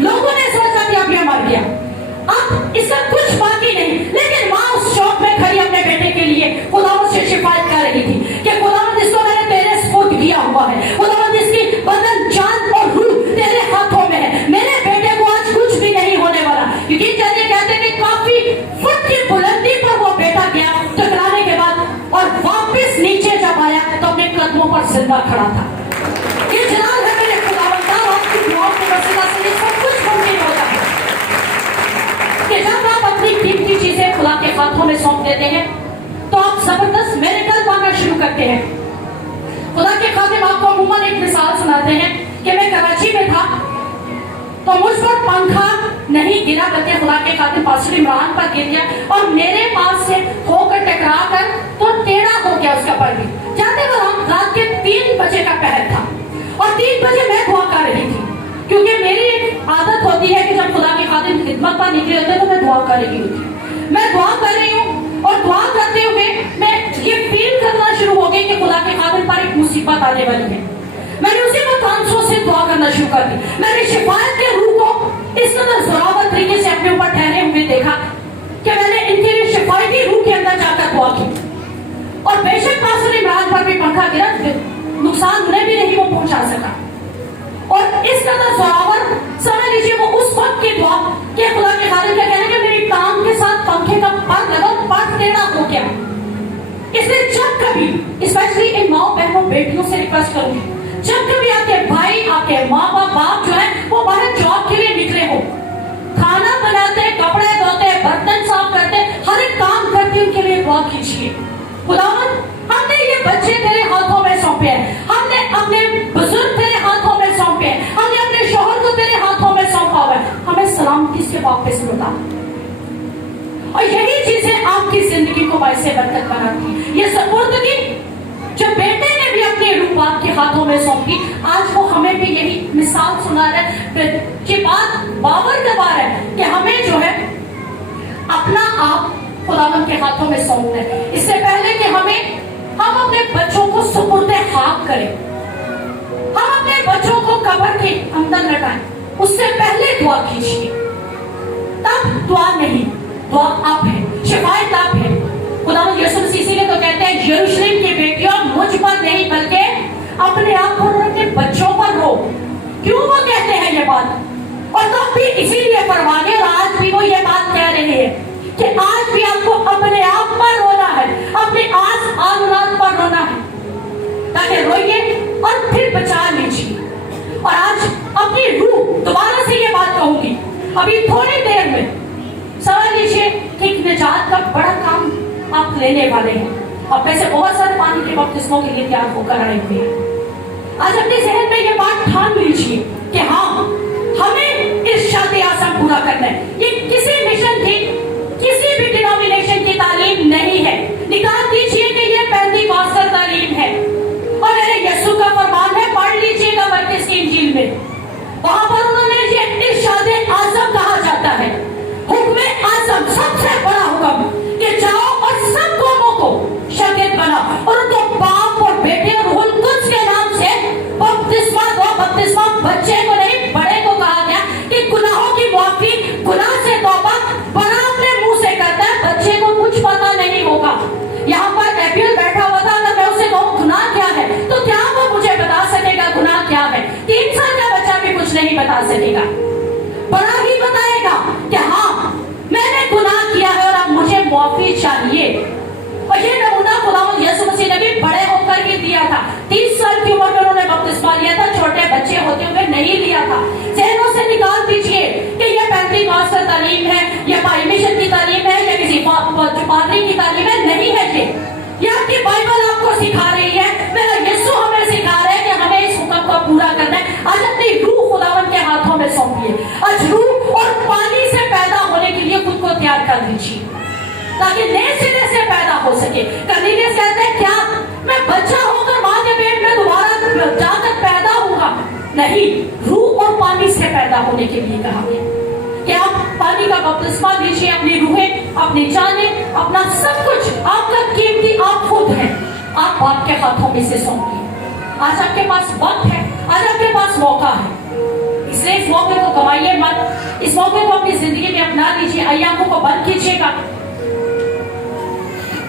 लोगों ने सोचा कि अब यह मर गया, अब इसका कुछ बाकी नहीं। लेकिन माँ उस चौक में खड़ी अपने बेटे के लिए खुदावंद से शिकायत कर रही थी कि खुदावंद इसको मैंने तेरे स्पुर्द किया हुआ है, खुदावंद इसकी बदन, जान और रूह तेरे हाथों में है, मेरे बेटे को आज कुछ भी नहीं होने वाला। क्योंकि चलिए कहते हैं कि काफी फुट की बुलंदी पर वो बेटा गया टकराने के बाद, और वापस नीचे जब आया तो अपने कदमों पर जिंदा खड़ा था। ये जलाल है मेरे खुदावंद, आपकी दुआओं को अपनी कीमती चीजें खुदा के हाथों में सौंप देते हैं तो आप जबरदस्त मेरेकल पाना शुरू करते हैं। खुदा के खादिम आपको अमूमन एक मिसाल सुनाते हैं कि मैं कराची में था तो मुझ पर पंखा नहीं गिरा बल्कि खुदा के खादिम पास्टर इमरान पर गिर गया और मेरे पास से होकर टकरा कर तो टेढ़ा हो गया उसका पर भी। जाते वक्त रात के 3 बजे का पहर था और 3 बजे मैं दुआ कर रही थी, क्योंकि मेरी एक आदत होती है कि जब खुदा के खादिम खिदमत पर निकले होते तो मैं दुआ कर रही होती। मैं दुआ कर रही हूँ और दुआ करते हुए मैं ये फील करना शुरू हो गई कि खुदा के खादिम पर एक मुसीबत आने वाली है। मैंने उसी वक्त आंसुओं से दुआ करना शुरू कर दी। मैंने शिफायत के रूह को इस कदर जोरावर तरीके से अपने ऊपर ठहरे हुए देखा कि मैंने इनके लिए शिफायती रूह के अंदर जाकर दुआ की। और बेशक पास्टर इमरान पर भी पंखा गिरा, नुकसान उन्हें भी नहीं वो पहुंचा सका। और इस कदर जोरावर समझ लीजिए वो उस वक्त की दुआ कि खुदा के खादिम क्या कहने कि मेरी टांग के साथ पंखे का पर लगा, पर टेढ़ा हो गया। इसलिए जब कभी स्पेशली इन माओ बहनों बेटियों से रिक्वेस्ट करूंगी, जब कभी आपके भाई आपके माँ बाप जो है वो बाहर जॉब के लिए निकले हो, खाना बनाते, कपड़े धोते, बर्तन साफ करते, हर एक काम करते, उनके लिए दुआ कीजिए। खुदावंद हमने ये बच्चे तेरे हाथों में सौंपे हैं, हमने अपने बुजुर्ग तेरे हाथों में सौंपे हैं, हमने अपने शोहर को तेरे हाथों में सौंपा हुआ है, हमें सलामती से वापस लौटा। और यही चीजें आपकी जिंदगी को बाइस बरकत बनाती। ये सपुर्दगी जो बेटे ने भी अपने रूप आपके हाथों में सौंपी, आज वो हमें भी यही मिसाल सुना रहा है कि बात बाबर का बार है कि हमें जो है अपना आप खुदावंद के हाथों में सौंपना है। इससे पहले कि हम अपने बच्चों को सुपुर्दे खाक करें, हम अपने बच्चों को कब्र के अंदर लटाएं, उससे पहले दुआ कीजिए। तब दुआ नहीं, दुआ आप है, शिफायत आप है। खुदावंद यीशु मसीह इसीलिए तो कहते हैं यरूशलेम की बेटियों मुझ पर नहीं बल्कि अपने आप पर और अपने बच्चों पर रो। क्यों वो कहते हैं ये बात? और तब भी इसीलिए परवाने और आज भी वो ये बात कह रहे हैं कि आज भी आपको अपने आप पर रोना है, अपने आस औलाद पर रोना है, ताकि रोइए और फिर बचा लीजिए। और आज अपनी रूह दोबारा से ये बात कहूंगी, अभी थोड़ी देर में समझ लीजिए कि निजात का बड़ा काम आप लेने वाले हैं। आप में से बहुत सारे पानी के बपतिस्मों के लिए तैयार होकर आए हुए हैं। आज अपने जहन में ये बात ठान लीजिए कि हाँ, हमें इस शादी आसम पूरा करना है। ये किसी मिशन की, किसी भी डिनोमिनेशन की तालीम नहीं है। निकाल दीजिए कि ये पेंटिकॉस्टल तालीम है। और मेरे यीशु का फरमान है, पढ़ लीजिएगा मरकुस की इंजील में, वहां पर उन्होंने ये इरशाद आज़म कहा जाता है, हुक्म आज़म, सबसे बड़ा हुक्म कि जाओ और सब कौमों को शागिर्द बनाओ और उनको बाप और बेटे और रूहुल कुद्स के नाम से बपतिस्मा दो। बपतिस्मा बच्चे को नहीं, बड़े को कहा गया कि गुनाहों की माफी, गुनाह से तौबा बड़ा अपने मुंह से करता है, बच्चे को कुछ पता नहीं होगा। यहाँ पर एपियल बैठा हुआ था, अगर मैं उसे कहूँ गुनाह क्या है तो क्या वो मुझे बता सकेगा गुनाह क्या है? 3 साल का बच्चा भी कुछ नहीं बता सकेगा। बड़ा ही बताएगा कि हाँ, मैंने गुनाह किया है और अब मुझे माफी चाहिए। और ये नमूना खुदावंद यीशु मसीह ने भी बड़े होकर ही दिया था। 30 साल की उम्र में उन्होंने बपतिस्मा लिया था, छोटे बच्चे होते हुए नहीं लिया था। जहनों से निकाल दीजिए कि ये पेंटिकॉस्टल तालीम है, ये पाई मिशन की तालीम है, या किसी पादरी की तालीम है, नहीं है। ये आपकी बाइबल आपको सिखा रही है, मेरा यीशु हमें सिखा रहा है कि हमें इस हुक्म को पूरा करना है। आज अपनी रूह खुदावंद के हाथों में सौंपिए। आज रूह और पानी से पैदा होने के लिए खुद को तैयार कर दीजिए ताकि नए सिरे से पैदा हो सके। कर्नेलियस कहते हैं, क्या मैं बच्चा होकर मां के पेट में दोबारा जाकर पैदा होगा? नहीं, रूह और पानी से पैदा होने के लिए कहा गया कि आप पानी का बपतिस्मा लीजिए। अपनी रूहें, अपनी जानें, अपना सब कुछ, आपका कीमती आप खुद हैं, आप बाप के हाथों में से सौंपिए। आज आपके पास वक्त है, आज आपके पास मौका है, इसलिए इस मौके को गवाइए मत। इस मौके को अपनी जिंदगी में अपना लीजिए। आइए आंखों को बंद कीजिएगा।